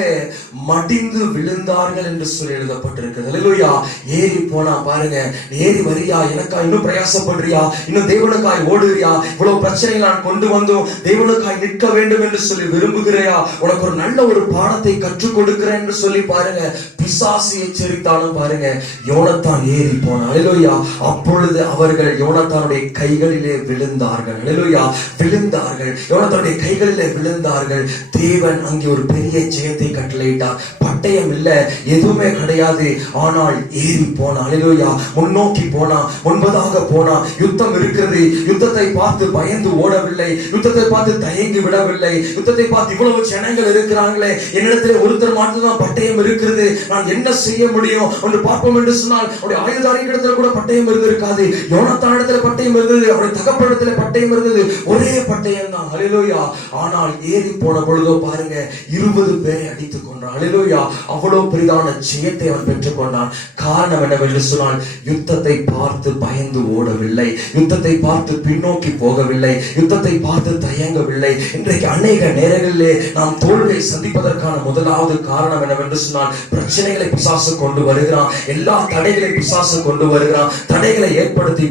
மடிந்து விழுந்தார்கள் என்று சொல்லி எழுதப்பட்டிருக்கிறது. அல்லேலூயா. ஏறி போனா பாருங்க, ஏறி வரியா, எனக்கா இன்னும் பிரயாசப்படுறியா, இன்னும் தேவனுக்காய் ஓடுறியா, இவ்வளவு பிரச்சனைகள் நான் கொண்டு வந்தோம், தேவனுக்காய் நிற்க வேண்டும் என்று சொல்லி விரும்புகிறையா, உனக்கு ஒரு நல்ல ஒரு பாடத்தை கற்றுக் கொடுக்கிறேன் என்று சொல்லி பாருங்க, பிசாசு எச்சரித்தாலும் பாருங்க, யோனத்தான் ஏறி போனான். அல்லேலூயா. அப்பொழுது அவர்கள் யோனத்தானுடைய கைகளிலே விழுந்தார்கள். அல்லேலூயா. விழுந்தார்கள், யோனத்தானுடைய கைகளிலே விழுந்தார்கள். தேவன் அங்கே ஒரு பெரிய ஜெயத்தை கட்டளையிட்டார். பட்டயம் இல்ல, எதுவுமே கிடையாது, ஆனால் ஏறி போனா. அல்லேலூயா. முன்னோக்கி போனா, முன்பதாக போனா. யுத்தம் இருக்கிறது, யுத்தத்தை பார்த்து பயந்து ஓடவில்லை, யுத்தத்தை பார்த்து தயங்கி விடவில்லை, யுத்தத்தை பார்த்து இவ்வளவு ஜனங்கள் இருக்கிறாங்களே, என்னிடத்தில் ஒருத்தர் மட்டும்தான் பட்டயம் இருக்கிறது, நான் என்ன செய்ய முடியும் என்று பார்ப்போம் என்று சொன்னால், அவருடைய ஆயுததாரி இடத்துல கூட பட்டயம் இருந்திருக்காது. யோனத்தான் இடத்துல பட்டயம் இருந்தது, அவருடைய தகப்பனிடத்துல பட்டயம் இருந்தது, ஒரே பட்டயம் தான். அல்லேலூயா. ஆனால் ஏறி போன பொழுதோ பாருங்க, 20 பேரை அடித்துக் கொண்டான். அல்லேலூயா. அவ்வளவு பெரிதான ஜெயத்தை அவன் பெற்றுக் கொண்டான். காரணம் என்னவென்று சொன்னால், யுத்தத்தை பார்த்து பயந்து ஓடவில்லை, யுத்தத்தை பார்த்து பின்னோக்கி போகவில்லை, யுத்தத்தை பார்த்து தயங்கவில்லை. இன்றைக்கு அநேக நேரங்களிலே நாம் தோல்வியை சந்திப்பதற்கான முதலாவது காரணம் என்னவென்று சொன்னால், பிரச்சனைகளை பிசாசு கொண்டு வருகிறான், எல்லா தடைகளை பிசாசு கொண்டு வருகிறான், தடைகளை ஏற்படுத்தி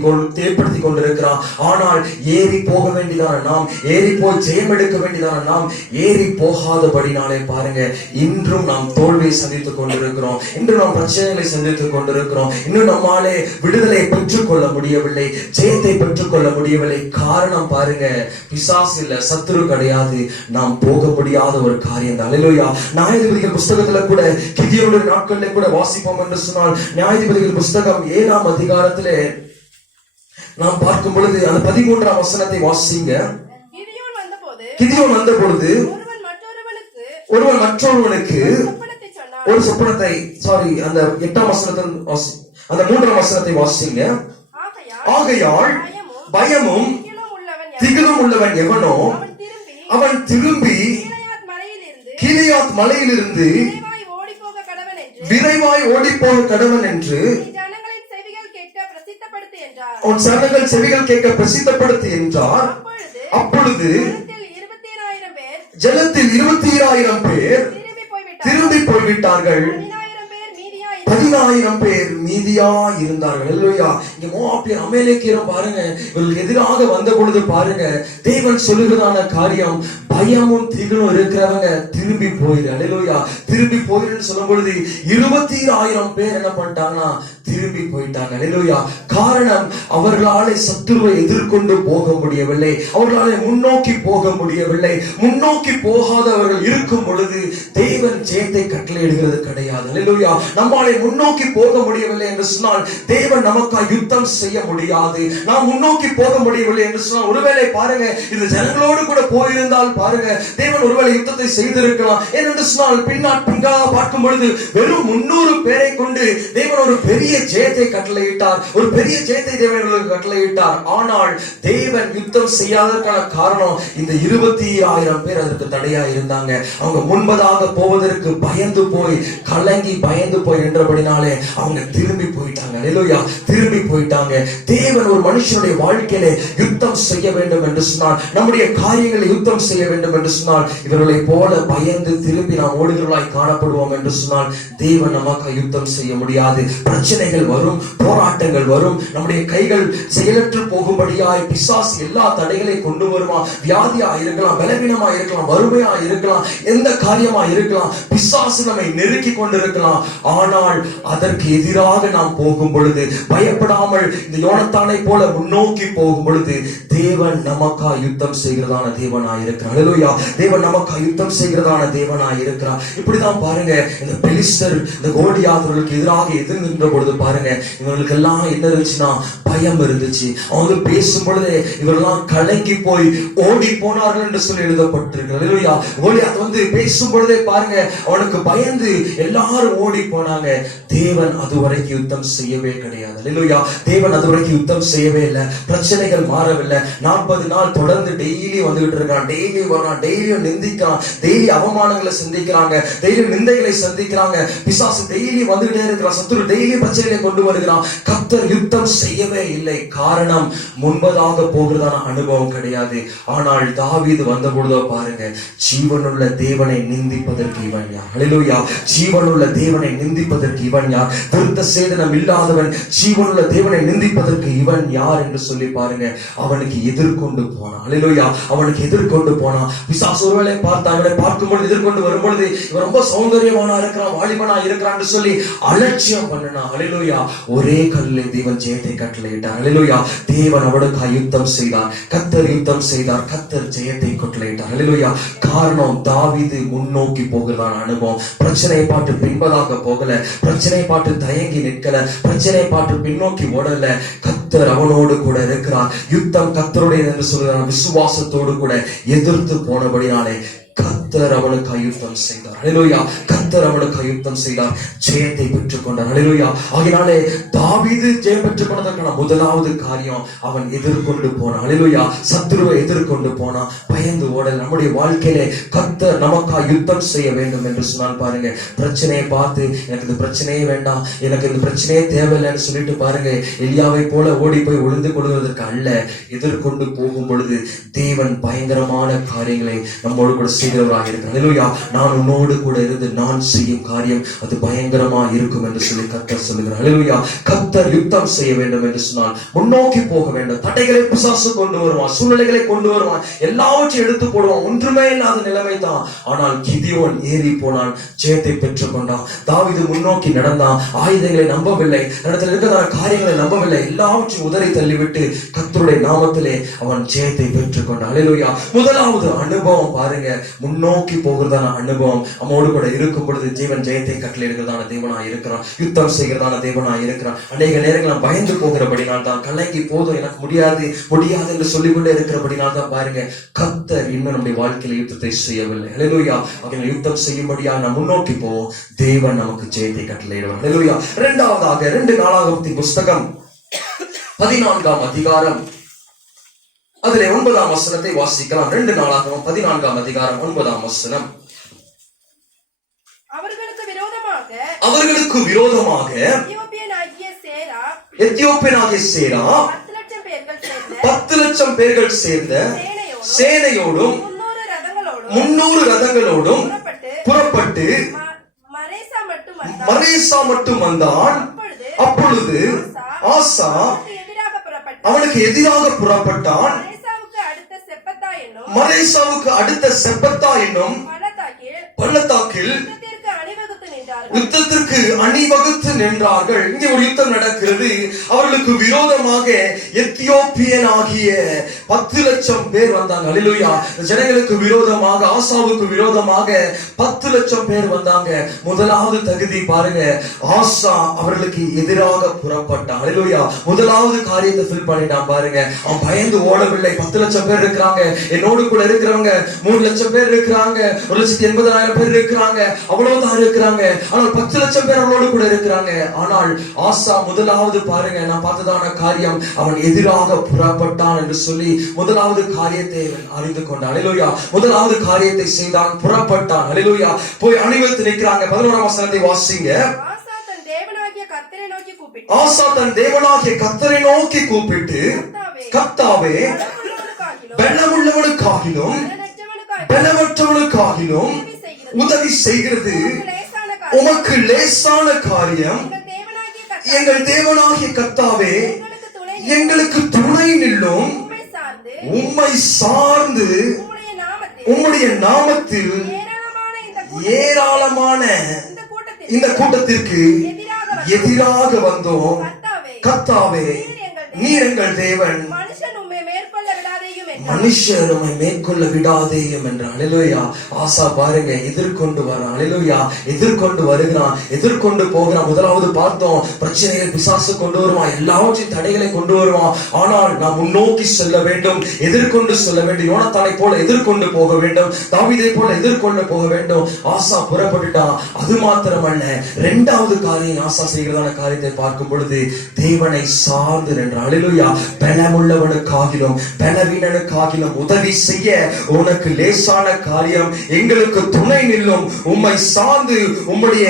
கொண்டிருக்கிறான். ஆனால் ஏறி போக வேண்டியதான நாம், ஏறி போய் ஜெயம் எடுக்க வேண்டியதான நாம் ஏறி போகாதபடினாலே பாருங்க, இன்றும் நாம் தோல்வியை சந்தித்துக் கொண்டிருக்கிறோம், இன்று நாம் பிரச்சனைகளை சந்தித்துக் கொண்டிருக்கிறோம், இன்னும் நம்மாலே விடுதலை பெற்றுக் கொள்ள முடியவில்லை, ஜெயத்தை பெற்றுக் கொள்ள முடியவில்லை. காரணம் பாருங்க, பிசாசு இல்ல, சத்துரு கிடையாது, நாம் போக முடியாத ஒரு காரியம் தான். அல்லேலூயா. நியாயாதிபதிகள் புஸ்தகத்துல கூட, கிதியோனுடைய நாட்களிலே கூட வாசிப்போம் என்று சொன்னால், நியாயாதிபதிகள் புஸ்தகம் 7ஆம் அதிகாரத்திலே நாம் பார்க்கும் பொழுது அந்த 13ஆம் வசனத்தை வாசிங்க. கிதியோன் வந்த பொழுது ஒருவன் மற்றொருவனுக்கு ஒரு சொப்பனத்தை, அந்த 8ஆம் வசனத்தின் அந்த 3ஆம் வசனத்தை வாசிங்க. ஆகையால் பயமும் திகிலும் உள்ளவன் எவனோ அவன் திரும்பி கீலேயாத் மலையிலிருந்து விரைவாய் ஓடிப்போக கடவன் என்று உன் ஜனங்கள் செவிகள் கேட்க பிரசித்தப்படுத்து என்றார். அப்பொழுது ஜலத்தில் 20,000 பேர் திரும்பி போய்விட்டார்கள், 10,000 பேர் மீதியா இருந்தார்கள். அல்லேலூயா. இங்க மோவாபியர் அமலேக்கியரும் பாருங்க, இவர்களுக்கு எதிராக வந்த பொழுது பாருங்க, தேவன் சொல்லுகிறதான காரியம், பயமும் திகிலும் இருக்கிறவங்க திரும்பி போயிரு. அல்லேலூயா. திரும்பி போயிரு சொல்லும் பொழுது 20,000 பேர் என்ன பண்ணிட்டாங்கன்னா திரும்பி போயிட்டாங்க. அல்லேலூயா. காரணம், அவர்களாலே சத்துருவை எதிர்கொண்டு போக முடியவில்லை, அவர்களாலே முன்னோக்கி போக முடியவில்லை. முன்னோக்கி போகாதவர்கள் இருக்கும் பொழுது தேவன் ஜெயத்தை கட்டளையிடுகிறது கிடையாது. அல்லேலூயா. நம்மாலே முன்னோக்கி போக முடியவில்லை என்று சொன்னால் தேவன் நமக்காக யுத்தம் செய்ய முடியாது. நாம் முன்னோக்கி போக முடியவில்லை என்று சொன்னால், ஒருவேளை பாருங்க, இந்த ஜனங்களோடு கூட போயிருந்தால் பாருங்க, தேவன் ஒருவேளை யுத்தத்தை செய்திருக்கலாம். ஏனென்று சொன்னால் பின்னாக பார்க்கும் பொழுது வெறும் 300 பேரை கொண்டு தேவன் ஒரு பெரிய ஜெயத்தை கட்டளையிட்டார், ஒரு பெரிய ஜெயத்தை தேவர்களுக்கு கட்டளையிட்டார். ஆனால் தேவன் யுத்தம் செய்யாததற்கான காரணம், இந்த 20,000 பேர் அதற்கு தடையா இருந்தாங்க. அவங்க முன்பதாக போவதற்கு பயந்து போய், கலங்கி பயந்து போய் நின்ற இருந்தபடினாலே அவங்க திரும்பி போயிட்டாங்க. அல்லேலூயா, திரும்பி போயிட்டாங்க. தேவன் ஒரு மனுஷனுடைய வாழ்க்கையிலே யுத்தம் செய்ய வேண்டும் என்று சொன்னால், நம்முடைய காரியங்களை யுத்தம் செய்ய வேண்டும் என்று சொன்னால், இவர்களை போல பயந்து திரும்பி நாம் ஓடுகிறவர்களாய் காணப்படுவோம் என்று சொன்னால் தேவன் நமக்கு யுத்தம் செய்ய முடியாது. பிரச்சனைகள் வரும், போராட்டங்கள் வரும், நம்முடைய கைகள் செயலற்று போகும்படியாய் பிசாசு எல்லா தடைகளை கொண்டு வருவான். வியாதியா இருக்கலாம், பலவீனமா இருக்கலாம், வறுமையா இருக்கலாம், எந்த காரியமா இருக்கலாம், பிசாசு நம்மை நெருக்கி கொண்டிருக்கலாம். ஆனால் அதற்கு எதிராக நாம் போகும் பொழுது, பயப்படாமல் இந்த யோனத்தானை போல முன்னோக்கி போகும் பொழுது, தேவன் நமக்கா யுத்தம் செய்கிறதான தேவனாய் இருக்கிறார். அல்லேலூயா, தேவன் நமக்கா யுத்தம் செய்கிறதான தேவனாய் இருக்கிறார். இப்படிதான் பாருங்க, இந்த பெலிஸ்தர் இந்த கோலியாத்தர்களுக்கு எதிராக எதிர்கின்ற பொழுது பாருங்க, இவர்களுக்கு எல்லாம் என்ன இருந்துச்சுன்னா பயம் இருந்துச்சு. அவங்க பேசும் பொழுது இவரெல்லாம் கலங்கி போய் ஓடி போனார்கள் என்று சொல்லி எழுதப்பட்டிருக்கிறது. அல்லேலூயா, கோலியாத் வந்து பேசும் பொழுதே பாருங்க, அவனுக்கு பயந்து எல்லாரும் ஓடி போனாங்க. தேவன் அதுவரைக்கும் யுத்தம் செய்யவே கிடையாது. அல்லேலூயா, தேவன் அதுவரைக்கும் யுத்தம் செய்யவே இல்லை. பிரச்சனைகள் மாறவில்லை. 40 நாள் தொடர்ந்து டெய்லி வந்துகிட்டு இருக்கான், டெய்லி வரான், டெய்லியும் நிந்திக்கிறான், டெய்லி அவமானங்களை சந்திக்கிறாங்க, டெய்லி நிந்தைகளை சந்திக்கிறாங்க. பிசாசு டெய்லி வந்துகிட்டே இருக்கிறான், சத்துரு டெய்லி பிரச்சனைகளை கொண்டு வருகிறான். கர்த்தர் யுத்தம் செய்யவே இல்லை. காரணம், முன்பதாக போகிறதான அனுபவம் கிடையாது. ஆனால் தாவீது வந்த பொழுதோ பாருங்க, ஜீவனுள்ள தேவனை நிந்திப்பதற்கு இவன் யார்? அல்லேலூயா, ஜீவனுள்ள தேவனை நிந்திப்பதற்கு இவன் யார்? விருத்த சேதனம் இல்லாதவன் ஜீவனுள்ள தேவனை நிந்திப்பதற்கு இவன் யார் என்று சொல்லி பாருங்க, அவனுக்கு எதிர்கொண்டு போனான். அல்லேலூயா, அவனுக்கு எதிர்கொண்டு போனான். பிசாசு ஒருவேளை பார்த்தான், இவனை பார்க்கும் பொழுது எதிர்கொண்டு வரும் பொழுது இவன் ரொம்ப சௌந்தரியமானா இருக்கிறான், வாலிபனா இருக்கிறான் சொல்லி அலட்சியம் பண்ணினான். அல்லேலூயா, ஒரே கல்லில் தேவன் ஜெயத்தை கட்டளையிட்டார். அல்லேலூயா, தேவன் அவனுக்கு யுத்தம் செய்தார். கர்த்தர் யுத்தம் செய்தார். கர்த்தர் ஜெயத்தை கட்டளையிட்டார். அல்லேலூயா, காரணம் தாவீது முன்னோக்கி போகிறதான அனுபவம். பிரச்சனை பாட்டு பின்பதாக போகல, பிரச்சனை பாட்டு தயங்கி நிற்கல, பிரச்சனை பாட்டு பின்னோக்கி ஓடல. கர்த்தர் அவனோடு கூட இருக்கிறார். யுத்தம் கர்த்தருடைய என்று சொல்கிறார். விசுவாசத்தோடு கூட எதிர்த்து போனபடினாலே கர்த்தர் அவனுக்கு யுத்தம் செய்தார். அல்லேலூயா, கர்த்தர் அவனுக்கு யுத்தம் செய்தார். ஜெயத்தை பெற்றுக் கொண்டார். அல்லேலூயா, ஆகினாலே தாவீது ஜெயம் பெற்றுக் கொண்டதற்கான முதலாவது காரியம், அவன் எதிர்கொண்டு போனான். அல்லேலூயா, சத்துருவை எதிர்கொண்டு போனான், பயந்து ஓடல். நம்முடைய வாழ்க்கையிலே கர்த்தர் நமக்கா யுத்தம் செய்ய வேண்டும் என்று சொன்னால் பாருங்க, பிரச்சனையை பார்த்து எனக்கு இந்த பிரச்சனையே வேண்டாம், எனக்கு இந்த பிரச்சனையே தேவையில்லைன்னு சொல்லிட்டு பாருங்க, எலியாவை போல ஓடி போய் ஒளிந்து கொள்வதற்கு அல்ல, எதிர்கொண்டு போகும் பொழுது தேவன் பயங்கரமான காரியங்களை நம்மோடு கூட செய்கிறவராக இருக்கிறார். அல்லேலூயா, நான் உன்னோடு கூட இருந்து நான் செய்யும் காரியம் அது பயங்கரமா இருக்கும் என்று சொல்லி கர்த்தர் சொல்லுகிறார். அல்லேலூயா, கர்த்தர் யுத்தம் செய்ய வேண்டும் என்று சொன்னால் முன்னோக்கி போக வேண்டும். தடைகளை பிசாசு கொண்டு வருவான், சூழ்நிலைகளை கொண்டு வருவான், எல்லாவற்றையும் எடுத்து போடுவான். ஒன்றுமே இல்லாத நிலைமை தான். ஆனால் கிதியோன் ஏறி போனான், ஜெயத்தை பெற்றுக் கொண்டான். தாவீது முன்னோக்கி நடந்தான், ஆயுதங்களை நம்பவில்லை, இடத்துல இருக்கிறதான காரியங்களை நம்பவில்லை, எல்லாவற்றையும் உதறி தள்ளிவிட்டு கர்த்தருடைய நாமத்திலே அவன் ஜெயத்தை பெற்றுக் கொண்டான். அல்லேலூயா, முதலாவது அனுபவம் பாருங்க, முன்னோக்கி போகிறதான அனுபவம். நம்மோடு கூட இருக்கும் பொழுது தேவன் ஜெயத்தை கட்டளையிடுகிறதான தேவனாய் இருக்கிறான், யுத்தம் செய்கிறதான தேவனாய் இருக்கிறான். அநேக நேரங்கள் பயந்து போகிறபடினால் தான், கலைக்கு போதும் எனக்கு முடியாது முடியாது என்று சொல்லிக்கொண்டே இருக்கிறபடினால் தான் பாருங்க, கர்த்தர் இன்னும் நம்முடைய வாழ்க்கையில யுத்தத்தை செய்யவில்லை. அல்லேலூயா, அவங்க யுத்தம் செய்யும்படியா நாம் முன்னோக்கி போவோம், தேவன் நமக்கு ஜெயத்தை கட்டளையிடுவார். அல்லேலூயா, இரண்டாவதாக 2 நாளாகமத்தின் புஸ்தகம் 14ஆம் அதிகாரம், அதிலே 9ஆம் வசனத்தை வாசிக்கலாம். 2 நாளாகமம் 14ஆம் அதிகாரம் 9ஆம் வசனம். அவர்களுக்கு விரோதமாக எத்தியோப்பியனாகிய சேரா 10 லட்சம் பேர்கள் சேர்ந்த சேனையோடும் 300 ரதங்களோடும் புறப்பட்டு மரேசா மட்டும் வந்தான். அப்பொழுது ஆசா அவனுக்கு எதிராக புறப்பட்டான். மரேசாவுக்கு அடுத்த செப்பத்தா என்னும் பள்ளத்தாக்கில் யுத்தத்திற்கு அணிவகுத்து நின்றார்கள். இங்கே ஒரு யுத்தம் நடக்கிறது. அவர்களுக்கு விரோதமாக எத்தியோப்பியனாகிய 10 லட்சம் பேர் வந்தாங்க. அல்லேலூயா, ஜனங்களுக்கு விரோதமாக, ஆசாவுக்கு விரோதமாக 10 லட்சம் பேர் வந்தாங்க. முதலாவது தகுதி பாருங்க, ஆசா அவர்களுக்கு எதிராக புறப்பட்டான். அல்லேலூயா, முதலாவது காரியத்தை ஃபில் பண்ணிட்டான் பாருங்க. அவன் பயந்து ஓடவில்லை. 10 லட்சம் பேர் இருக்கிறாங்க, என்னோடு கூட இருக்கிறவங்க 3 லட்சம் பேர் இருக்கிறாங்க, 1,80,000 பேர் இருக்கிறாங்க, அவ்வளவுதான் இருக்கிறாங்க. ஆனால் 10 லட்சம் பேர் அவளோடு கூட இருக்கிறாங்க. ஆனால் ஆசா முதலாவது பாருங்க, நான் பார்த்ததான காரியம், அவன் எதிராக புறப்பட்டான் என்று சொல்லி முதலாவது காரியத்தை அறிந்து கொண்டான். அல்லேலூயா, முதலாவது காரியத்தை செய்தான், புறப்பட்டான். அல்லேலூயா, போய் அணிவகுத்து நிற்கிறாங்க. 11ஆம் வசனத்தை வாசிங்க. ஆசா தன் தேவனாகிய கர்த்தரை நோக்கி கூப்பிட்டு, கர்த்தாவே, பலமுள்ளவனுக்காகிலும் பலமற்றவனுக்காகிலும் உதவி செய்கிறது உமக்கு லேசான காரியம். எங்கள் தேவனாகிய கர்த்தாவே, எங்களுக்கு துணை நில்லும். உம்மை சார்ந்து உம்முடைய நாமத்தில் ஏராளமான இந்த கூட்டத்திற்கு எதிராக வந்தோம். கர்த்தாவே, நீர் எங்கள் தேவன், மனுஷர் உம்மை மேற்கொள்ள விடாதேயும் என்றான். அல்லேலூயா. ஆசா பாருங்க, எதிர்கொண்டு வரான். அல்லேலூயா. எதிர்கொண்டு வருகிறான், எதிர்கொண்டு போகிறான். முதலாவது பார்த்தோம், பிரச்சனைகள் பிசாசு கொண்டு வருவான், எல்லாவற்றையும் தடைகளை கொண்டு வருவான். ஆனால் நாம் முன்னோக்கி செல்ல வேண்டும், எதிர்கொண்டு செல்ல வேண்டும். யோனத்தானை போல எதிர்கொண்டு போக வேண்டும், தாவீதை போல எதிர்கொண்டு போக வேண்டும். ஆசா புறப்பட்டுட்டான். அது மாத்திரமல்ல, இரண்டாவது காரியம் ஆசா செய்கிறதான காரியத்தை பார்க்கும் பொழுது தேவனை சார்ந்து நின்றான். அல்லேலூயா. பலமுள்ளவனுக்காகிலும் பலவீனனுக்காகிலும் உதவி செய்ய உனக்கு லேசான காரியம். எங்களுக்கு துணை நில்லும். உம்மை சார்ந்து உம்முடைய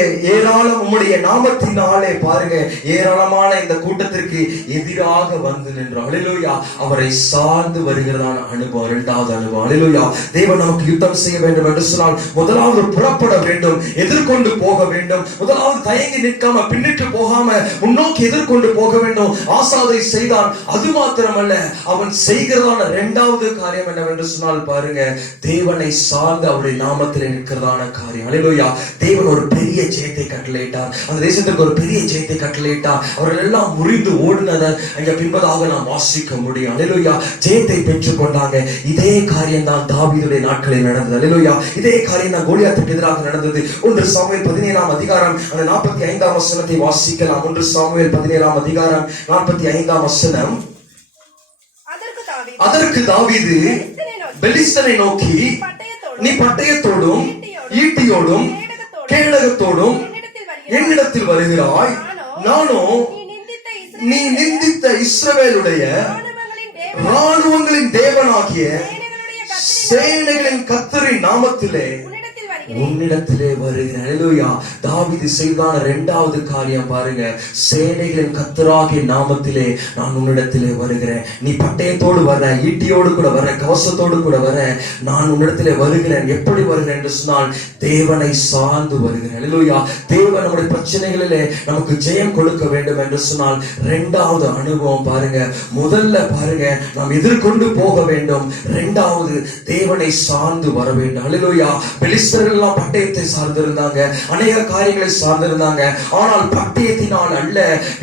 உம்முடைய நாமத்தினாலே பாருங்க, ஏராளமான இந்த கூட்டத்திற்கு எதிராக வந்து நின்றார். அல்லேலூயா. அவரை சார்ந்து வருகிறதான அனுபவம் இரண்டாவது அனுபவம். அல்லேலூயா. தேவன் நமக்கு யுத்தம் செய்ய வேண்டும் என்று சொன்னால் முதலாவது புறப்பட வேண்டும், எதிர்கொண்டு போக வேண்டும். முதலாவது தயங்கி நிற்காம, பின்னிட்டு போகாம முன்னோக்கி எதிர்கொண்டு போக வேண்டும். ஆசாதை செய்தான். அது மாத்திரமல்ல, அவன் செய்கிறதான இரண்டாவது காரியம் என்னவென்று சொன்னால் பாருங்க, தேவனை சார்ந்து அவருடைய நாமத்தில் நிற்கிறதான காரியம். அல்லேலூயா. தேவன் ஒரு பெரிய ஜெயத்தை கட்டளையிட்டார். அந்த தேசத்துக்கு ஒரு பெரிய ஜெயத்தை கட்டளையிட்டார். அவர்கள் எல்லாம் முறிந்து ஓடினதை அங்க பின்பதாக நாம் வாசிக்க முடியும். அல்லேலூயா. ஜெயத்தை பெற்றுக் கொண்டாங்க. இதே காரியம் தான் தாவீதுடைய நாட்களில் நடந்தது. அல்லேலூயா. இதே காரியம் தான் கோலியாத்துக்கு எதிராக நடந்தது. 1 சாமுவேல் 17ஆம் அதிகாரம் அந்த 45ஆம் வசனத்தை வாசிக்கலாம். 1 சாமுவேல் 17ஆம் அதிகாரம் 45ஆம் வசனம். அதற்கு தாவீது பெலிஸ்தனை நோக்கி, நீ பட்டயத்தோடும் ஈட்டியோடும் கேடகத்தோடும் என்னிடத்தில் வருகிறாய். நானோ நீ நிந்தித்த இஸ்ரவேலுடைய ராணுவங்களின் தேவனாகிய சேனைகளின் கர்த்தரின் நாமத்திலே உன்னிடத்திலே வருகிறேன். அல்லேலூயா. தாவீது செய்தான இரண்டாவது காரியம் பாருங்க, சேனைகளின் கர்த்தராகிய நாமத்திலே நான் உன்னிடத்திலே வருகிறேன். நீ பட்டயத்தோடு வர, ஈட்டியோடு கூட வர, கவசத்தோடு கூட வர, நான் உன்னிடத்திலே வருகிறேன். எப்படி வருகிறேன் என்று சொன்னால் தேவனை சார்ந்து வருகிறேன். அல்லேலூயா. தேவன் நம்முடைய பிரச்சனைகளிலே நமக்கு ஜெயம் கொடுக்க வேண்டும் என்று சொன்னால் இரண்டாவது அனுபவம் பாருங்க. முதல்ல பாருங்க, நாம் எதிர்கொண்டு போக வேண்டும். இரண்டாவது தேவனை சார்ந்து வர வேண்டும். அல்லேலூயா. பெலிஸ்தர்கள் பட்டயத்தை சார்ந்திருந்தாங்க, அநேக காரியங்களை சார்ந்திருந்தாங்க. ஆனால் பட்டயத்தினால் அல்ல,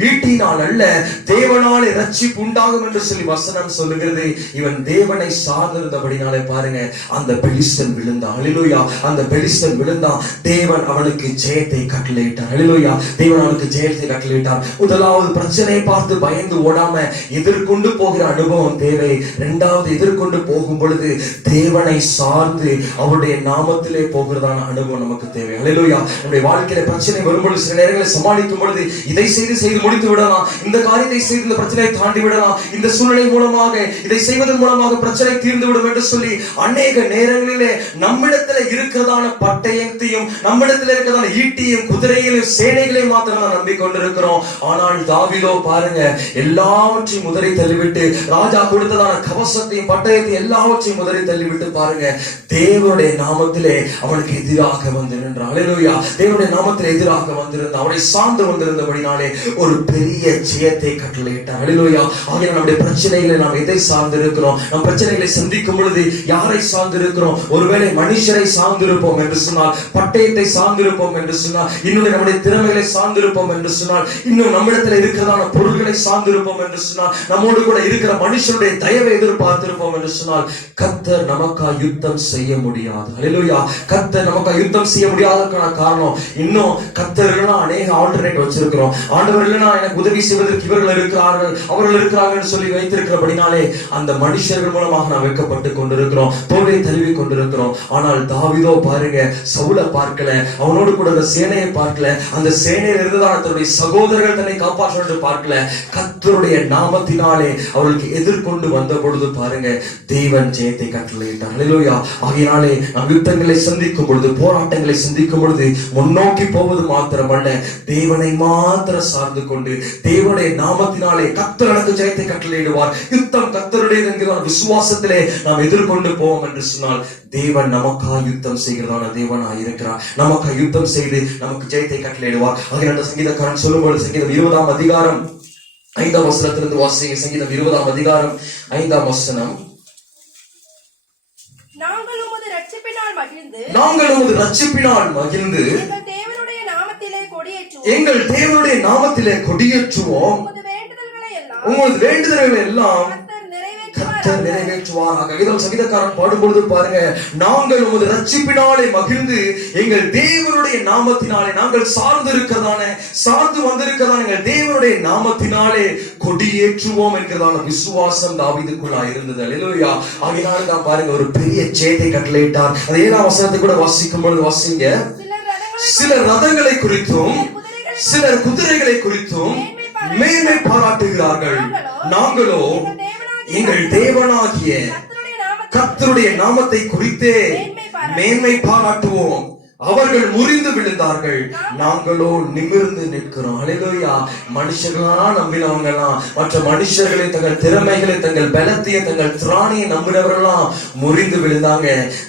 ஈட்டினால் அல்ல, தேவனாலே ரட்சிப்பு உண்டாகும் என்று சொல்லி வசனம் சொல்லுகிறது. இவன் தேவனை சார்ந்திருந்தபடினாலே பாருங்க, அந்த பெலிஸ்தன் விழுந்தான். அல்லேலூயா. அந்த பெலிஸ்தன் விழுந்தான். தேவன் அவனுக்கு ஜெயத்தை கட்டளையிட்டார். அல்லேலூயா. தேவன் அவனுக்கு ஜெயத்தை கட்டளையிட்டார். முதலாவது பிரச்சனையை பார்த்து பயந்து ஓடாம எதிர்கொண்டு போகிற அனுபவம் தேவை. இரண்டாவது எதிர்கொண்டு போகும் பொழுது தேவனை சார்ந்து அவருடைய நாமத்திலே போகிறதா அனுபவம் நமக்கு தேவை. அல்லேலூயா. நம்முடைய வாழ்க்கையில பிரச்சனை வரும்பொழுது சில நேரங்களை சமாளிக்கும் பொழுது இதை செய்து முடித்து விடலாம், இந்த காரியத்தை செய்து இந்த பிரச்சனையை தாண்டி விடலாம், இந்த சூழ்நிலை மூலமாக இதை செய்வதன் மூலமாக பிரச்சனை தீர்ந்து விடும் என்று சொல்லி அநேக நேரங்களிலே நம்மிடத்துல இருக்கிறதான பட்டயத்தையும் நம்மிடத்துல இருக்கிறதான ஈட்டியும் குதிரையிலும் சேனைகளையும் மாத்திரம் தான் நம்பிக்கொண்டிருக்கிறோம். ஆனால் தாவீதோ பாருங்க, எல்லாவற்றையும் முதலை தள்ளிவிட்டு, ராஜா கொடுத்ததான கவசத்தையும் பட்டயத்தையும் எல்லாவற்றையும் முதலை தள்ளிவிட்டு பாருங்க, தேவனுடைய நாமத்திலே அவனுக்கு எதிராக வந்து நின்றான். அல்லேலூயா. தேவனுடைய நாமத்தில் எதிராக வந்திருந்த அவரை சார்ந்து வந்திருந்தபடினாலே ஒரு பெரிய ஜெயத்தை கட்டளையிட்டார். அல்லேலூயா. ஆகிய நம்முடைய பிரச்சனைகளை நாம் எதை சார்ந்து இருக்கிறோம்? நம் பிரச்சனைகளை சந்திக்கும் பொழுது யாரை சார்ந்து இருக்கிறோம்? ஒருவேளை மனுஷரை சார்ந்திருப்போம் என்று சொன்னால், பட்டயத்தை சார்ந்திருப்போம் என்று சொன்னால், இன்னும் நம்முடைய திறமைகளை சார்ந்திருப்போம் என்று சொன்னால், இன்னும் நம்மிடத்தில் இருக்கிறதான பொருள்களை சார்ந்திருப்போம் என்று சொன்னால், நம்மோடு கூட இருக்கிற மனுஷனுடைய தயவை எதிர்பார்த்திருப்போம் என்று சொன்னால், கர்த்தர் நமக்காக யுத்தம் செய்ய முடியாது. அல்லேலூயா. கர்த்தர் நமக்கு யுத்தம் செய்ய முடியாததுக்கான காரணம், இன்னும் கர்த்தர் இல்லைன்னா அநேக ஆல்டர்னேட் வச்சிருக்கிறோம். ஆண்டவர் இல்லைன்னா எனக்கு உதவி செய்வதற்கு இவர்கள் இருக்கிறார்கள், அவர்கள் இருக்கிறார்கள் சொல்லி வைத்திருக்கிறபடினாலே அந்த மனுஷர்கள் மூலமாக நாம் வைக்கப்பட்டு கொண்டிருக்கிறோம், தோல்வியை தழுவி கொண்டிருக்கிறோம். ஆனால் தாவீதோ பாருங்க, சவுலை பார்க்கல, அவனோடு கூட அந்த சேனையை பார்க்கல, அந்த சேனையில் இருந்ததான தன்னுடைய சகோதரர்கள் தன்னை காப்பாற்ற என்று பார்க்கல, கர்த்தருடைய நாமத்தினாலே அவர்களுக்கு எதிர்கொண்டு வந்த பொழுது பாருங்க, தேவன் ஜெயத்தை கட்டளையிட்டார். அல்லேலூயா. ஆகையினாலே நாம் யுத்தங்களை சந்திக்கும் சிந்திக்கும் பொழுது, போராட்டங்களை சிந்திக்கும் பொழுது முன்னோக்கி போவது மாத்திரமல்ல, தேவனை மாத்திர சார்ந்து கொண்டு தேவனுடைய நாமத்தினாலே கர்த்தர் எனக்கு ஜெயத்தை கட்டளையிடுவார், யுத்தம் கர்த்தருடையது என்கிற விசுவாசத்திலே நாம் எதிர்கொண்டு போவோம் என்று சொன்னால், தேவன் நமக்காக யுத்தம் செய்கிறதான தேவனாய் இருக்கிறார். நமக்காக யுத்தம் செய்து நமக்கு ஜெயத்தை கட்டளையிடுவார். ஆகிய சங்கீதக்காரன் சொல்லும்போது சங்கீதம் 20ஆம் அதிகாரம் 5ஆம் வசனத்திலிருந்து வாசிங்க. சங்கீதம் 20ஆம் அதிகாரம் 5ஆம் வசனம். நாங்கள் உமது ரட்சிப்பினால் மகிழ்ந்து எங்கள் தேவனுடைய நாமத்திலே கொடியேற்றுவோம். உமது வேண்டுதல்களை எல்லாம் கர்த்தர் நிறைவேற்றுவாராக. இதோ சங்கீதக்காரன் பாடும்பொழுது பாருங்க, நாங்கள் உமது ரட்சிப்பினாலே மகிழ்ந்து எங்கள் தேவனுடைய நாமத்தினாலே, நாங்கள் சார்ந்து வந்திருக்கிறதான எங்கள் தேவனுடைய நாமத்தினாலே கொடியேற்றுவோம் என்கிறதான விசுவாசம் தாவீதுக்குள்ளா இருந்தது. அல்லேலூயா. ஆகையினால தான் பாருங்க, ஒரு பெரிய ஜெயத்தை கட்டளையிட்டார். அது 7ஆம் வசனத்தை கூட வாசிக்கும் பொழுது வாசிங்க. சிலர் ரதங்களை குறித்தும் சிலர் குதிரைகளை குறித்தும் மேன்மை பாராட்டுகிறார்கள், நாங்களோ எங்கள் தேவனாகிய கர்த்தருடைய நாமத்தை குறித்தே மேன்மை பாராட்டுவோம். அவர்கள் முறிந்து விழுந்தார்கள், நாங்களோ நிமிர்ந்து நிற்கிறோம். அல்லேலூயா. மனுஷர்களா நம்பினவங்கலாம், மற்ற மனுஷர்களை, தங்கள் திறமைகளை, தங்கள் பலத்தையும் தங்கள் திராணியை நம்பினவர்களாம் முறிந்து விழுந்தாங்க.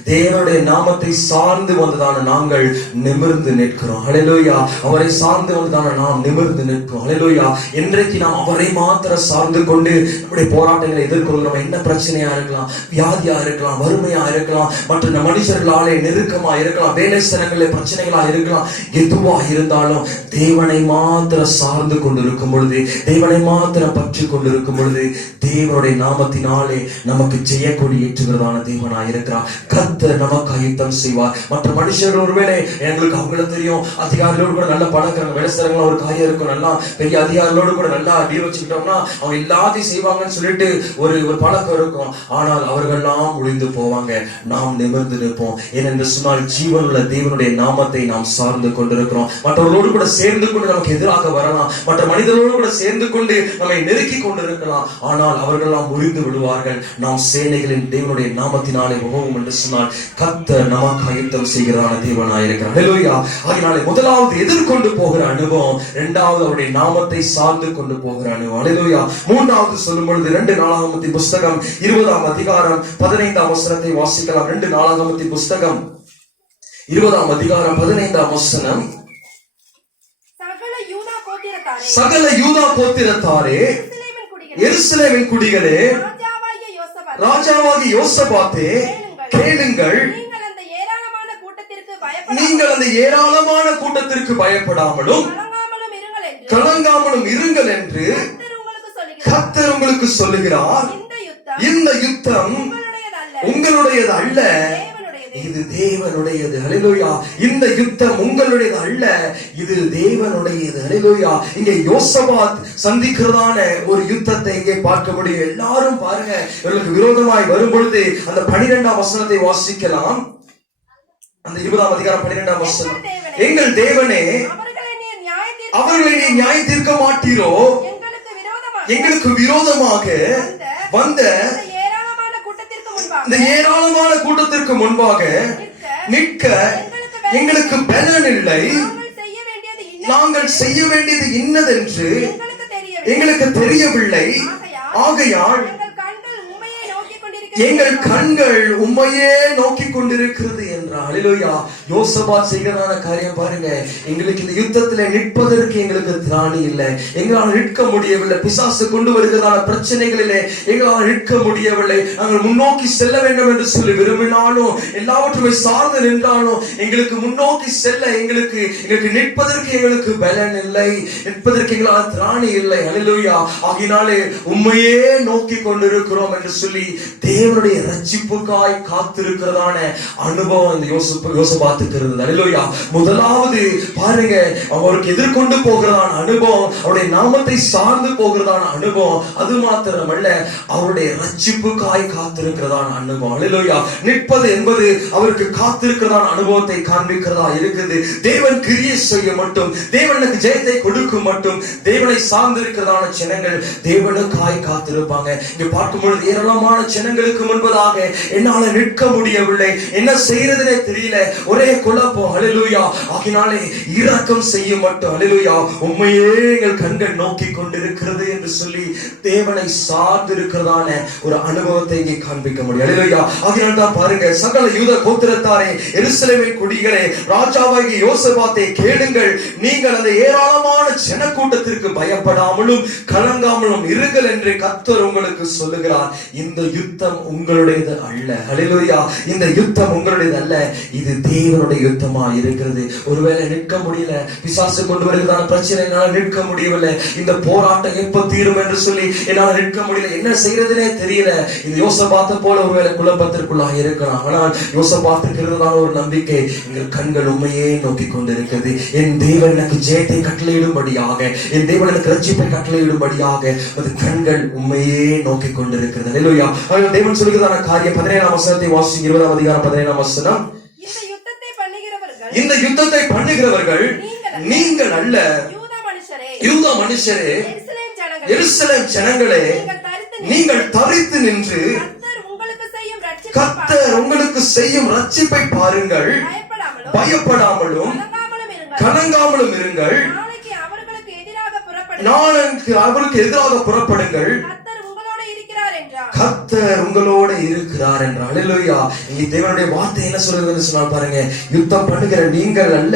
தேவனுடைய நாமத்தை சார்ந்து வந்ததான நாங்கள் நிமிர்ந்து நிற்கிறோம். அல்லேலூயா. அவரை சார்ந்து வந்ததான நாம் நிமிர்ந்து நிற்கிறோம். அல்லேலூயா. இன்றைக்கு நாம் அவரை மாத்திர சார்ந்து கொண்டு நம்முடைய போராட்டங்களை எதிர்கொள்கிறோம். என்ன பிரச்சனையா இருக்கலாம், வியாதியா இருக்கலாம், வறுமையா இருக்கலாம், மற்ற மனுஷர்களாலே நெருக்கமா இருக்கலாம், வேலை பிரச்சனைகளா இருக்கலாம், எதுவா இருந்தாலும் தேவனை மாத்திர சார்ந்து கொண்டிருக்கும் பொழுது, தேவனை மாத்திர பற்றி கொண்டிருக்கும் பொழுது, தேவனுடைய நாமத்தினாலே நமக்கு ஜெயக்கொடி ஏற்றுகிறதான தேவனாய் இருக்கிறார். கர்த்தர் நமக்கு யுத்தம் செய்வார். மற்ற மனுஷர்கள் ஒருவேளை எங்களுக்கு அவங்கள தெரியும், அதிகாரிகளோடு கூட நல்ல பழக்கிறாங்க, வேலை செய்யறவங்க ஒரு காரியம் இருக்கும், நல்லா பெரிய அதிகாரிகளோடு கூட நல்லா டீல் வச்சுக்கிட்டோம்னா அவங்க எல்லாத்தையும் செய்வாங்கன்னு சொல்லிட்டு ஒரு பழக்கம் இருக்கும். ஆனால் அவர்கள்லாம் ஒழிந்து போவாங்க, நாம் நிமிர்ந்து நிற்போம். ஏனென்று சொன்னால், ஜீவனுள்ள தேவனுடைய நாமத்தை நாம் சார்ந்து கொண்டிருக்கிறோம். மற்றவர்களோடு கூட சேர்ந்து கொண்டு நமக்கு எதிராக வரலாம், மற்ற மனிதர்களோடு கூட சேர்ந்து கொண்டு நம்மை நெருக்கி கொண்டிருக்கலாம், ஆனால் அவர்கள் எல்லாம் முறிந்து விடுவார்கள். நாம் சேனைகளின் தேவனுடைய நாமத்தினாலே உபவோம் என்று சொன்னால், கர்த்தர் நமக்கு யுத்தம் செய்கிறதான தேவனாய் இருக்கிறார். அல்லேலூயா. ஆகையினாலே முதலாவது எதிர்கொண்டு போகிற அனுபவம், இரண்டாவது அவருடைய நாமத்தை சார்ந்து கொண்டு போகிற அனுபவம். அல்லேலூயா. மூன்றாவது சொல்லும் பொழுது 2 நாளாகமத்தின் புஸ்தகம் 20ஆம் அதிகாரம் 15ஆம் வசனத்தை வாசிக்கலாம். 2 நாளாகமத்தின் புஸ்தகம் 20ஆம் அதிகாரம் 15ஆம் வசனம். சகல யூதா கோத்திரத்தாரே, எருசலேமின் குடிகளே, ராஜாவாகிய யோசபாத்தே, கேளுங்கள், நீங்கள் அந்த ஏராளமான கூட்டத்திற்கு பயப்படாமலும் கலங்காமலும் இருங்கள் என்று கர்த்தர் உங்களுக்கு சொல்லுகிறார். இந்த யுத்தம் உங்களுடையது அல்ல, இது தேவனுடையது. அல்லேலூயா. இந்த யுத்தம் உங்களுடையது அல்ல, இது தேவனுடையது. அல்லேலூயா. இங்கே யோசபாத் சந்திக்கிறதான ஒரு யுத்தத்தை இங்கே பார்க்க முடியும். எல்லாரும் பாருங்க, இவர்களுக்கு விரோதமாய் வரும் பொழுது அந்த 12ஆம் வசனத்தை வாசிக்கலாம். அந்த 20ஆம் அதிகாரம் 12ஆம் வசனம். எங்கள் தேவனே, அவர்களை நீ நியாய தீர்க்க மாட்டீரோ, எங்களுக்கு விரோதமாக வந்த இந்த ஏராளமான கூட்டத்திற்கு முன்பாக நிற்க எங்களுக்கு பலன் இல்லை, நாங்கள் செய்ய வேண்டியது இன்னதென்று எங்களுக்கு தெரியவில்லை, ஆகையால் எங்கள் கண்கள் உம்மையே நோக்கி கொண்டிருக்கிறது என்றார். அல்லேலூயா. யோசபாத் செய்கிறதான காரியம் பாருங்க, எங்களுக்கு இந்த யுத்தத்திலே நிற்பதற்கு எங்களுக்கு திராணி இல்லை, எங்களால் நிற்க முடியவில்லை, பிசாசு கொண்டு வருகிறதான பிரச்சனைகளிலே எங்களால் நிற்க முடியவில்லை, நாங்கள் முன்னோக்கி செல்ல வேண்டும் என்று சொல்லி விரும்பினாலும், எல்லாவற்றுமே சார்ந்து நின்றாலும் எங்களுக்கு முன்னோக்கி செல்ல எங்களுக்கு நிற்பதற்கு எங்களுக்கு பலன் இல்லை, நிற்பதற்கு எங்களால் திராணி இல்லை. அல்லேலூயா. ஆகினாலே உம்மையே நோக்கி கொண்டிருக்கிறோம் என்று சொல்லி தேவனுடைய ரட்சிப்புக்காய் காத்திருக்கிறதான அனுபவம் இந்த யோசபாத்துக்கு இருந்தது. அல்லேலூயா. முதலாவது பாருங்க, அவருக்கு எதிர்கொண்டு போகிறதான அனுபவம், அவருடைய நாமத்தை சார்ந்து போகிறதான அனுபவம், அது மாத்திரமல்ல அவருடைய ரட்சிப்புக்காய் காத்திருக்கிறதான அனுபவம். அல்லேலூயா. நிற்பது என்பது அவருக்கு காத்திருக்கிறதான அனுபவத்தை காண்பிக்கிறதா இருக்குது. தேவன் கிரியை செய்ய மட்டும், தேவனுக்கு ஜெயத்தை கொடுக்கும் மட்டும் தேவனை சார்ந்து இருக்கிறதான ஜனங்கள் தேவனுக்காய் காத்திருப்பாங்க. இங்க பார்க்கும் பொழுது ஏராளமான ஜனங்களுக்கு கண்களுக்கு முன்பதாக என்னால நிற்க முடியவில்லை, என்ன செய்யறதுனே தெரியல, ஒரே குழப்பம். ஹல்லேலூயா. ஆகினாலே இரக்கம் செய்யும் மட்டும் ஹல்லேலூயா உம்மையே எங்கள் கண்கள் நோக்கி கொண்டிருக்கிறது என்று சொல்லி தேவனை சார்ந்து இருக்கிறதான ஒரு அனுபவத்தை இங்கே காண்பிக்க முடியும். ஹல்லேலூயா. ஆகினால் தான் பாருங்க, சகல யூத கோத்திரத்தாரே, எருசலேமின் குடிகளே, ராஜாவாகிய யோசபாத்தை கேளுங்கள், நீங்கள் அந்த ஏராளமான ஜனக்கூட்டத்திற்கு பயப்படாமலும் கலங்காமலும் இருங்கள் என்று கர்த்தர் உங்களுக்கு சொல்லுகிறார். இந்த யுத்தம் உங்களுடையது அல்ல. ஹல்லேலூயா. இந்த யுத்தம் உங்களுடையது அல்ல, இது தேவனுடைய யுத்தமா இருக்கிறது. ஒருவேளை நிற்க முடியல, பிசாசு கொண்டு வருகிறதான பிரச்சனை, என்னால் நிற்க முடியவில்லை, இந்த போராட்டம் எப்ப தீரும் என்று சொல்லி என்னால் நிற்க முடியல, என்ன செய்யறதுனே தெரியல. இது யோசபாத்தை போல ஒருவேளை குழப்பத்திற்குள்ளாக இருக்கலாம். ஆனால் யோசபாத்துக்கு இருந்ததான ஒரு நம்பிக்கை, எங்கள் கண்கள் உண்மையே நோக்கி கொண்டிருக்கிறது. என் தேவன் எனக்கு ஜெயத்தை கட்டளையிடும்படியாக, என் தேவன் எனக்கு ரட்சிப்பை கட்டளையிடும்படியாக அது கண்கள் உண்மையே நோக்கி கொண்டிருக்கிறது. ஹல்லேலூயா. தேவன் சொல்லுகிறதான காரியம் 17ஆம் வசனத்தை வாசி. 20ஆம் அதிகாரம் 17ஆம் வசனம். இந்த யுத்தத்தை பண்ணுகிறவர்கள் நீங்கள் அல்ல, யூதா மனுஷரே, எருசலேம் ஜனங்களே, நீங்கள் தரித்து நின்று கர்த்தர் உங்களுக்கு செய்யும் ரட்சிப்பை பாருங்கள், பயப்படாமலும் கலங்காமலும் இருங்கள், நாளைக்கு அவருக்கு எதிராக புறப்படுங்கள், கர்த்தர் உங்களோட இருக்கிறார் என்றார். ஹல்லேலூயா. இங்க தேவனுடைய வார்த்தை என்ன சொல்லுதுன்னு சொன்னால் பாருங்க, யுத்தம் பண்ணுகிற நீங்கள் அல்ல,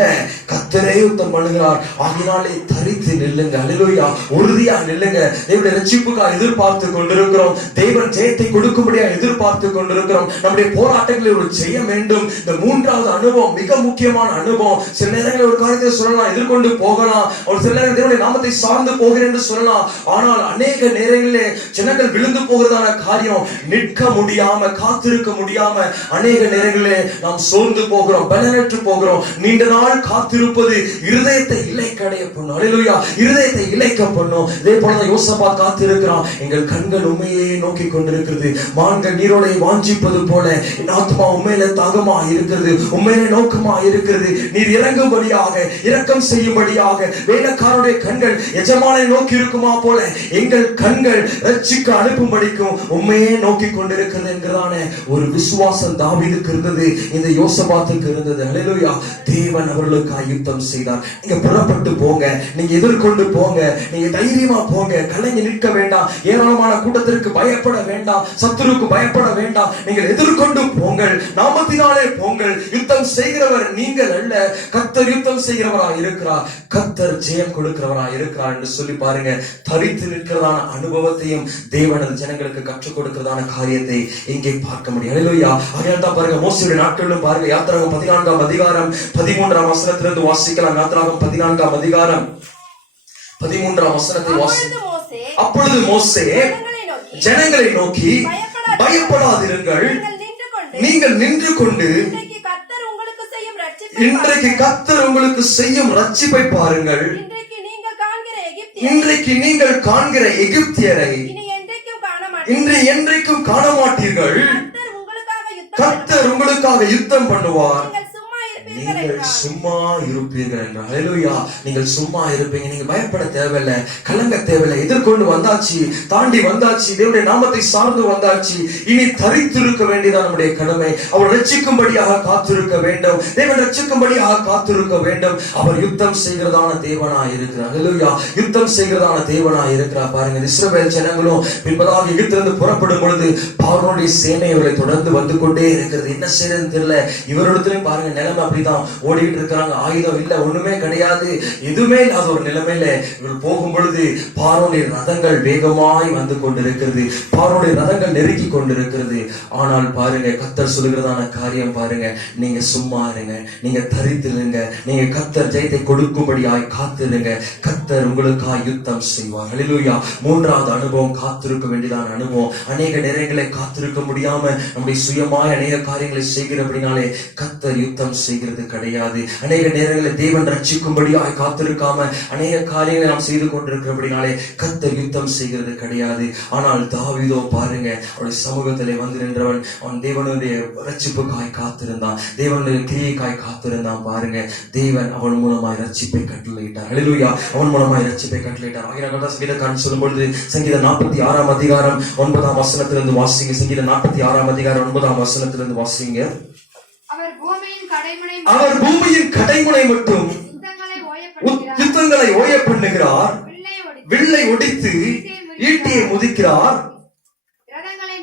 கர்த்தரே யுத்தம் பண்ணுகிறார். ஆகினாலே தரித்து நில்லுங்க. ஹல்லேலூயா. உறுதியா நில்லுங்க. தேவனுடைய ரட்சிப்புக்காக எதிர்பார்த்து கொண்டிருக்கிறோம், தேவன் ஜெயத்தை கொடுக்கும்படியா எதிர்பார்த்து கொண்டிருக்கிறோம். நம்முடைய போராட்டங்களில் ஒரு ஜெயம் வேண்டும். இந்த மூன்றாவது அனுபவம் மிக முக்கியமான அனுபவம். சில நேரங்களில் ஒரு காரியத்தை சொல்லலாம், எதிர்கொண்டு போகலாம், ஒரு சில நேரம் தேவனுடைய நாமத்தை சார்ந்து போகிறேன் என்று சொல்லலாம். ஆனால் அநேக நேரங்களிலே ஜனங்கள் விழுந்து போகிறதான காரியம், நிற்க முடியாம காத்திருக்க முடியாம அநேக நேரங்களிலே நாம் சோர்ந்து போகிறோம், பலனற்று போகிறோம். நீண்ட நாள் காத்திருப்பது இருதயத்தை இளைக்கடைய பண்ணும். ஹல்லேலூயா. இருதயத்தை இளைக்க பண்ணும். இதே போல யோசபாத் காத்திருக்கிறான். எங்கள் கண்கள் உண்மையே நோக்கி கொண்டிருக்கிறது. மான்கள் நீரோடை வாஞ்சிப்பது போல என் ஆத்மா உண்மையில தாகமா இருக்கிறது, உண்மையில நோக்கமா இருக்கிறது. நீர் இறங்கும்படியாக, இரக்கம் செய்யும்படியாக வேலைக்காரருடைய கண்கள் எஜமானை நோக்கி இருக்குமா போல எங்கள் கண்கள் ரட்சிக்க அனுப்பும்படிக்கும் உண்மையே நோக்கி கொண்டிருக்கிறது என்கிறதான ஒரு விசுவாசம் தாவீதுக்கு இருந்தது, இந்த யோசபாத்துக்கு இருந்தது. ஹல்லேலூயா. தேவன் அவர்களுக்கு யுத்தம் செய்தார். நீங்க புறப்பட்டு போங்க, நீங்க எதிர்கொண்டு போங்க, நீங்க தைரியமா போங்க, கலங்கி நிற்க வேண்டாம், ஏராளமான கூட்டத்திற்கு பயப்பட வேண்டாம், சத்துருக்கு பயப்பட வேண்டாம், நீங்கள் எதிர்கொண்டு போங்கள், நாமத்தினாலே போங்கள். யுத்தம் செய்கிறவர் நீங்கள் அல்ல, கர்த்தர் யுத்தம் செய்கிறவராக இருக்கிறார், கர்த்தர் ஜெயம் கொடுக்கிறவராக இருக்கிறார் என்று சொல்லி பாருங்க. தரித்து நிற்கிறதான அனுபவத்தையும் தேவனது ஜனங்களுக்கு கற்றுக் கொடுக்கிறதான காரியத்தை இங்கே பார்க்க முடியும். ஹல்லேலூயா. அதனால தான் பாருங்க, மோசேயுடைய நாட்களிலும் பாருங்க, யாத்திராகமம் 14ஆம் அதிகாரம் 13ஆம் வசனத்திலிருந்து வாசிக்கலாம். யாத்திராகமம் 14ஆம் அதிகாரம் 13ஆம் வசனத்தை வாசி. அப்பொழுது மோசே ஜனங்களை நோக்கி, பயப்படாதிருங்கள், நீங்கள் நின்று கொண்டு இன்றைக்கு கர்த்தர் உங்களுக்கு செய்யும் ரட்சிப்பை பாருங்கள். இன்றைக்கு நீங்கள் காண்கிற எகிப்தியரை இன்று என்றைக்கும் காண மாட்டீர்கள். கர்த்தர் உங்களுக்காக யுத்தம் பண்ணுவார், நீங்கள் சும்மா இருப்பீர்கள் என்றார். ஹல்லேலூயா. நீங்கள் சும்மா இருப்பீங்க, நீங்க பயப்பட தேவையில்லை, கலங்க தேவையில்லை. எதிர்கொண்டு வந்தாச்சு, தாண்டி வந்தாச்சு, தேவனுடைய நாமத்தை சார்ந்து வந்தாச்சு. இனி தரித்திருக்க வேண்டியதான் நம்முடைய கடமை. அவர் ரட்சிக்கும்படியாக காத்திருக்க வேண்டும், தேவன் ரட்சிக்கும்படியாக காத்திருக்க வேண்டும். அவர் யுத்தம் செய்கிறதான தேவனாய் இருக்கிறார். ஹல்லேலூயா. யுத்தம் செய்கிறதான தேவனாய் இருக்கிறார். பாருங்க, இஸ்ரவேல் ஜனங்களும் பின்பதாக எகிப்திலிருந்து புறப்படும் பொழுது பார்வோனுடைய சேனை இவர்களை தொடர்ந்து வந்து கொண்டே இருக்கிறது. என்ன செய்யறதுன்னு தெரியல. இவரிடத்திலும் பாருங்க, நிலைமை அப்படிதான் ஓடிட்டு இருக்காங்க. ஆயுதம் இல்ல, ஒண்ணுமே கிடையாது, எதுவுமே இல்லாத ஒரு நிலைமையில இவர்கள் போகும் பொழுது பார்வோனுடைய ரதங்கள் வேகமாய் வந்து கொண்டிருக்கிறது, பார்வோனுடைய ரதங்கள் நெருக்கி கொண்டிருக்கிறது. ஆனால் பாருங்க, கர்த்தர் சொல்லுகிறதான காரியம் பாருங்க, நீங்க சும்மா இருங்க, நீங்க தரித்திருங்க, நீங்க கர்த்தர் ஜெயத்தை கொடுக்கும்படியாய் காத்திருங்க, கர்த்தர் உங்களுக்காய் யுத்தம் செய்வார். ஹல்லேலூயா. மூன்றாவது அனுபவம், காத்திருக்க வேண்டியதான அனுபவம். அநேக நேரங்களை காத்திருக்க முடியாம நம்முடைய சுயமாய் அநேக காரியங்களை செய்கிறபடினாலே கர்த்தர் யுத்தம் செய்கிற செய்கிறது கிடையாது. அநேக நேரங்களில் தேவன் ரட்சிக்கும்படியாய் காத்திருக்காம அநேக காரியங்களை நாம் செய்து கொண்டிருக்கிறபடினாலே கர்த்தர் யுத்தம் செய்கிறது கிடையாது. ஆனால் தாவீதோ பாருங்க, அவருடைய சமூகத்திலே வந்து நின்றவன், அவன் தேவனுடைய ரட்சிப்புக்காய் காத்திருந்தான், தேவனுடைய கிரியைக்காய் காத்திருந்தான். பாருங்க, தேவன் அவன் மூலமாய் ரட்சிப்பை கட்டளையிட்டார். ஹல்லேலூயா. அவன் மூலமாய் ரட்சிப்பை கட்டளையிட்டார். ஆகினால சங்கீதக்காரன் சொல்லும்பொழுது சங்கீதம் 46 அதிகாரம் 9 வசனத்திலிருந்து வாசிங்க. சங்கீதம் 46 அதிகாரம் 9 வசனத்திலிருந்து வாசிங்க. அவர் பூமியின் கடைமுனை மட்டும் யுத்தங்களை ஓய பண்ணுகிறார், வில்லை ஒடித்து ஈட்டியை முதிக்கிறார், ரதங்களை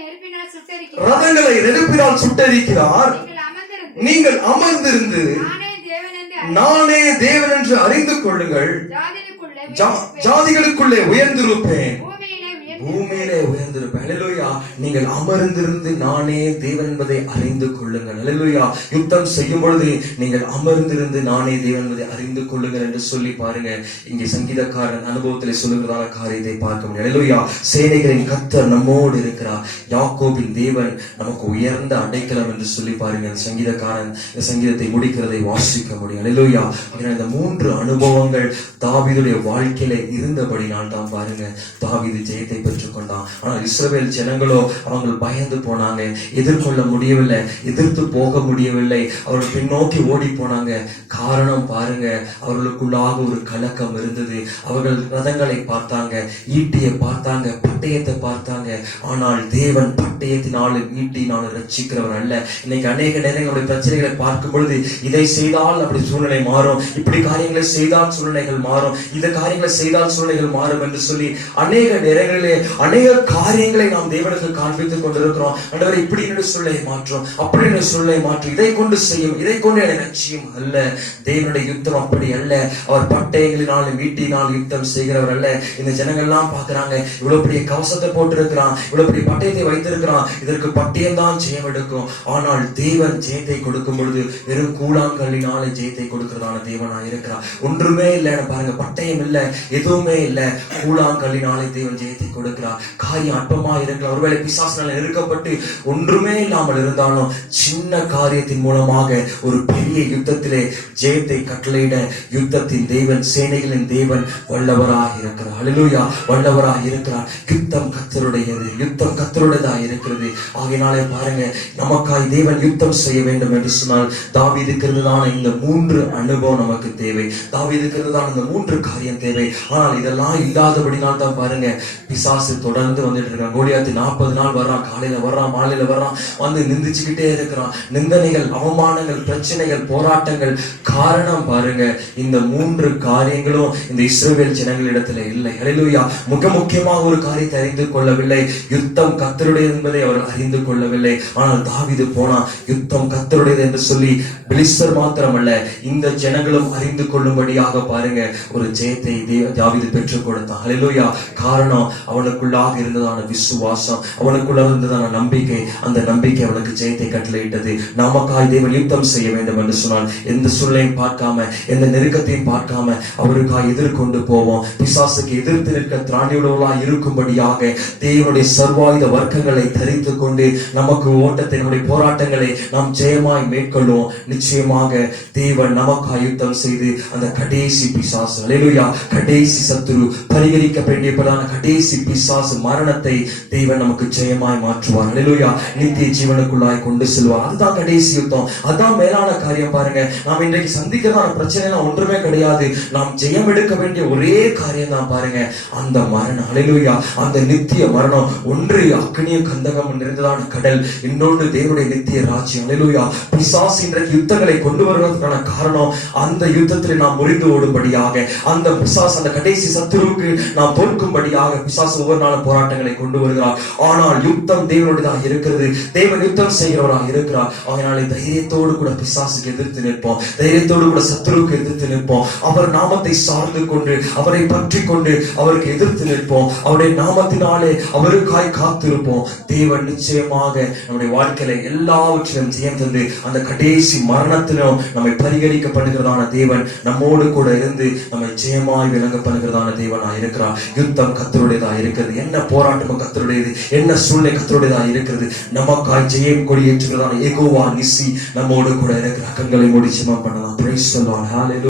நெருப்பினால் சுட்டரிக்கிறார். நீங்கள் அமர்ந்திருந்து நானே தேவன் என்று அறிந்து கொள்ளுங்கள். ஜாதிகளுக்குள்ளே உயர்ந்திருப்பேன், பூமியிலே உயர்ந்திருப்பேன். ஹல்லேலூயா. நீங்கள் அமர்ந்திருந்து நானே தேவன் என்பதை அறிந்து கொள்ளுங்கள். ஹல்லேலூயா. யுத்தம் செய்யும் பொழுது நீங்கள் அமர்ந்திருந்து நானே தேவன் என்பதை அறிந்து கொள்ளுங்கள் என்று சொல்லி பாருங்க, இங்கே சங்கீதக்காரன் அனுபவத்திலே சொல்லுகிறதான காரியத்தை பார்க்க முடியும். ஹல்லேலூயா. சேனைகளின் கர்த்தர் நம்மோடு இருக்கிறார், யாக்கோபின் தேவன் நமக்கு உயர்ந்த அடைக்கலம் என்று சொல்லி பாருங்க. சங்கீதக்காரன் இந்த சங்கீதத்தை முடிக்கிறதை வாசிக்க முடியும். ஹல்லேலூயா. இந்த 3 அனுபவங்கள் தாவீதுடைய வாழ்க்கையில இருந்தபடினால் தான் பாருங்க தாவீது ஜெயத்தை பெற்றுக்கொண்டான். ஆனால் இஸ்ரவேல் ஜனங்களோ அவங்க பயந்து போனாங்க, எதிர்கொள்ள முடியவில்லை, எதிர்த்து போக முடியவில்லை, அவர்கள் பின்னோக்கி ஓடி போனாங்க. காரணம் பாருங்க, அவர்களுக்குள்ளாக ஒரு கலக்கம் இருந்தது. அவர்கள் ரதங்களை பார்த்தாங்க, ஈட்டியை பார்த்தாங்க, பட்டயத்தை பார்த்தாங்க. ஆனால் தேவன் பட்டயத்தினாலும் ஈட்டினாலும் ரட்சிக்கிறவர் அல்ல. இன்னைக்கு அநேக நேரங்களுடைய பிரச்சனைகளை பார்க்கும் பொழுது இதை செய்தால் அப்படி சூழ்நிலை மாறும், இப்படி காரியங்களை செய்தால் சூழ்நிலைகள் மாறும், இந்த காரியங்களை செய்தால் சூழ்நிலைகள் மாறும் என்று சொல்லி அநேக நேரங்களிலே அநேக காரியங்களை நாம் தேவனுக்கு காண்பித்துக் கொண்டிருக்கிறோம். ஆண்டவரே, இப்படி என்னுடைய சூழ்நிலை மாற்றும், அப்படி என்னுடைய சூழ்நிலை மாற்றும், இதை கொண்டு செய்யும், இதை கொண்டு எனக்கு லட்சியம் அல்ல. தேவனுடைய யுத்தம் அப்படி அல்ல. அவர் பட்டயங்களினாலும் ஈட்டினால் யுத்தம் செய்கிறவர் அல்ல. இந்த ஜனங்கள்லாம் பார்க்கிறாங்க, இவ்வளவு பெரிய கவசத்தை போட்டு இருக்கிறான், இவ்வளவு பெரிய பட்டயத்தை வைத்திருக்கிறான், இதற்கு பட்டயம் தான் ஜெயம் எடுக்கும். ஆனால் தேவன் ஜெயத்தை கொடுக்கும் பொழுது வெறும் கூழாங்கல்லினாலே ஜெயத்தை கொடுக்கிறதான தேவனா இருக்கிறார். ஒன்றுமே இல்லை பாருங்க, பட்டயம் இல்லை, எதுவுமே இல்லை, கூழாங்கல்லினாலே தேவன் ஜெயத்தை கொடுக்கிறார். காரியம் அற்பமா இருக்கலாம், ஒருவேளை பிசாசினால நெருக்கப்பட்டு ஒன்றுமே இல்லாமல் இருந்தாலும் சின்ன காரியத்தின் மூலமாக ஒரு பெரிய யுத்தத்திலே ஜெயத்தை கட்டளையிட யுத்தத்தின் தேவன், சேனைகளின் தேவன் வல்லவராக இருக்கிறார். ஹல்லேலூயா. வல்லவராக இருக்கிறார். யுத்தம் கர்த்தருடையது, யுத்தம் கர்த்தருடையதாக இருக்கிறது. ஆகையினாலே பாருங்க, நமக்காய் தேவன் யுத்தம் செய்ய வேண்டும் என்று சொன்னால் தாவீதுக்கு இருந்ததான இந்த 3 அனுபவம் நமக்கு தேவை. தாவீதுக்கு இருந்ததான இந்த 3 காரியம் தேவை. ஆனால் இதெல்லாம் இல்லாதபடினால் தான் பாருங்க பிசாசு தொடர்ந்து வந்துட்டு இருக்கான். கோலியாத்து 40 நாள் வர்றான், காலையில வர்றான், மாலையில வர்றான், வந்து நிந்திச்சுக்கிட்டே இருக்கிறான். நிந்தனைகள், அவமானங்கள், பிரச்சனைகள், போராட்டங்கள். காரணம் பாருங்க, இந்த 3 காரியங்களும் இந்த இஸ்ரவேல் ஜனங்களிடத்துல இல்லை. ஹல்லேலூயா. மிக முக்கியமாக ஒரு காரியத்தை அறிந்து கொள்ளவில்லை, யுத்தம் கர்த்தருடையது என்பதை அவர் அறிந்து கொள்ளவில்லை. ஆனால் தாவீது போனா யுத்தம் கர்த்தருடையது என்று சொல்லி பெலிஸ்தர் மாத்திரமல்ல, இந்த ஜனங்களும் அறிந்து கொள்ளும்படியாக பாருங்க ஒரு ஜெயத்தை தாவீது பெற்றுக் கொடுத்தான். ஹல்லேலூயா. காரணம், அவனுக்குள்ளாக இருந்ததான விசுவாசம், அவனுக்குள்ள இருந்ததான நம்பிக்கை. அந்த நம்பிக்கை அவனுக்கு ஜெயத்தை கட்டளையிட்டது. நமக்காய் தேவன் யுத்தம் செய்ய வேண்டும் என்று சொன்னால் எந்த சூழ்நிலையும் பார்க்காம, எந்த நெருக்கத்தையும் பார்க்காம அவருக்காய் எதிர்கொண்டு போவோம். பிசாசுக்கு எதிர்த்து நிற்க திராணியுள்ளவர்களா இருக்கும்படியாக தேவனுடைய சர்வாயுத வர்க்கங்களை தரித்து கொண்டு நமக்கு ஓட்டத்தை, நம்முடைய போராட்டங்களை நாம் ஜெயமாய் மேற்கொள்வோம். நிச்சயமாக தேவன் நமக்காய் யுத்தம் செய்து அந்த கடைசி பிசாசு, ஹல்லேலூயா, கடைசி சத்துரு, பரிகரிக்க வேண்டியப்படான கடைசி பிசாசு மரணத்தை தேவன் நமக்கு ஜெயமாய் மாற்றுவார். ஹல்லேலூயா. நித்திய ஜீவனுக்குள்ளாய் கொண்டு செல்வார். அதுதான் கடைசி யுத்தம், அதான் மேலான காரியம். பாருங்க, நாம் இன்றைக்கு சந்திக்கிறதான பிரச்சனை ஒன்றுமே கிடையாது. நாம் ஜெயம் எடுக்க வேண்டிய ஒரே காரியம் தான் பாருங்க, அந்த மரணம். ஹல்லேலூயா. அந்த நித்திய மரணம். ஒன்று அக்னியும் கந்தகம் நிறைந்ததான கடல், இன்னொன்று தேவனுடைய நித்திய ராஜ்யம். ஹல்லேலூயா. பிசாசு இன்றைக்கு யுத்தங்களை கொண்டு வருவதற்கான காரணம், அந்த யுத்தத்தில் நாம் முறிந்து ஓடும்படியாக, அந்த பிசாசு, அந்த கடைசி சத்துருவுக்கு நாம் தோற்கும்படியாக பிசாசு ஒவ்வொரு நாளும் போராட்டங்களை கொண்டு வருகிறார். ஆனால் யுத்தம் தேவனுடையதாக இருக்கிறது, தேவன் யுத்தம் செய்கிறவராக இருக்கிறார். அதனால தைரியத்தோடு கூட பிசாசுக்கு எதிர்த்து நிற்போம், தைரியத்தோடு கூட சத்துருவுக்கு எதிர்த்து நிற்போம். அவர் நாமத்தை சார்ந்து கொண்டு, அவரை பற்றி கொண்டு அவருக்கு எதிர்த்து நிற்போம். அவருடைய நாமத்தினாலே அவருக்காய் காத்திருப்போம். தேவன் நிச்சயமாக நம்முடைய வாழ்க்கையில எல்லாவற்றிலும் ஜெயம் தந்து அந்த கடைசி மரணத்திலும் நம்மை பரிகரிக்கப்படுகிறதான தேவன் நம்மோடு கூட இருந்து நம்மை ஜெயமாய் விளங்க பண்ணுகிறதான தேவனாய் இருக்கிறார். யுத்தம் கர்த்தருடையதாக இருக்கிறது, என்ன போராட்டமும் கர்த்தருடையது, என்ன சூழ்நிலை கர்த்தருடையதா இருக்கிறது. நமக்காய் ஜெயம் கொடி ஏற்றுகிறதான யெகோவா நிசி நம்மோடு கூட இருக்கிற. கண்களை மூடி ஜெபம் பண்ணலாம். Praise the Lord. Hallelujah.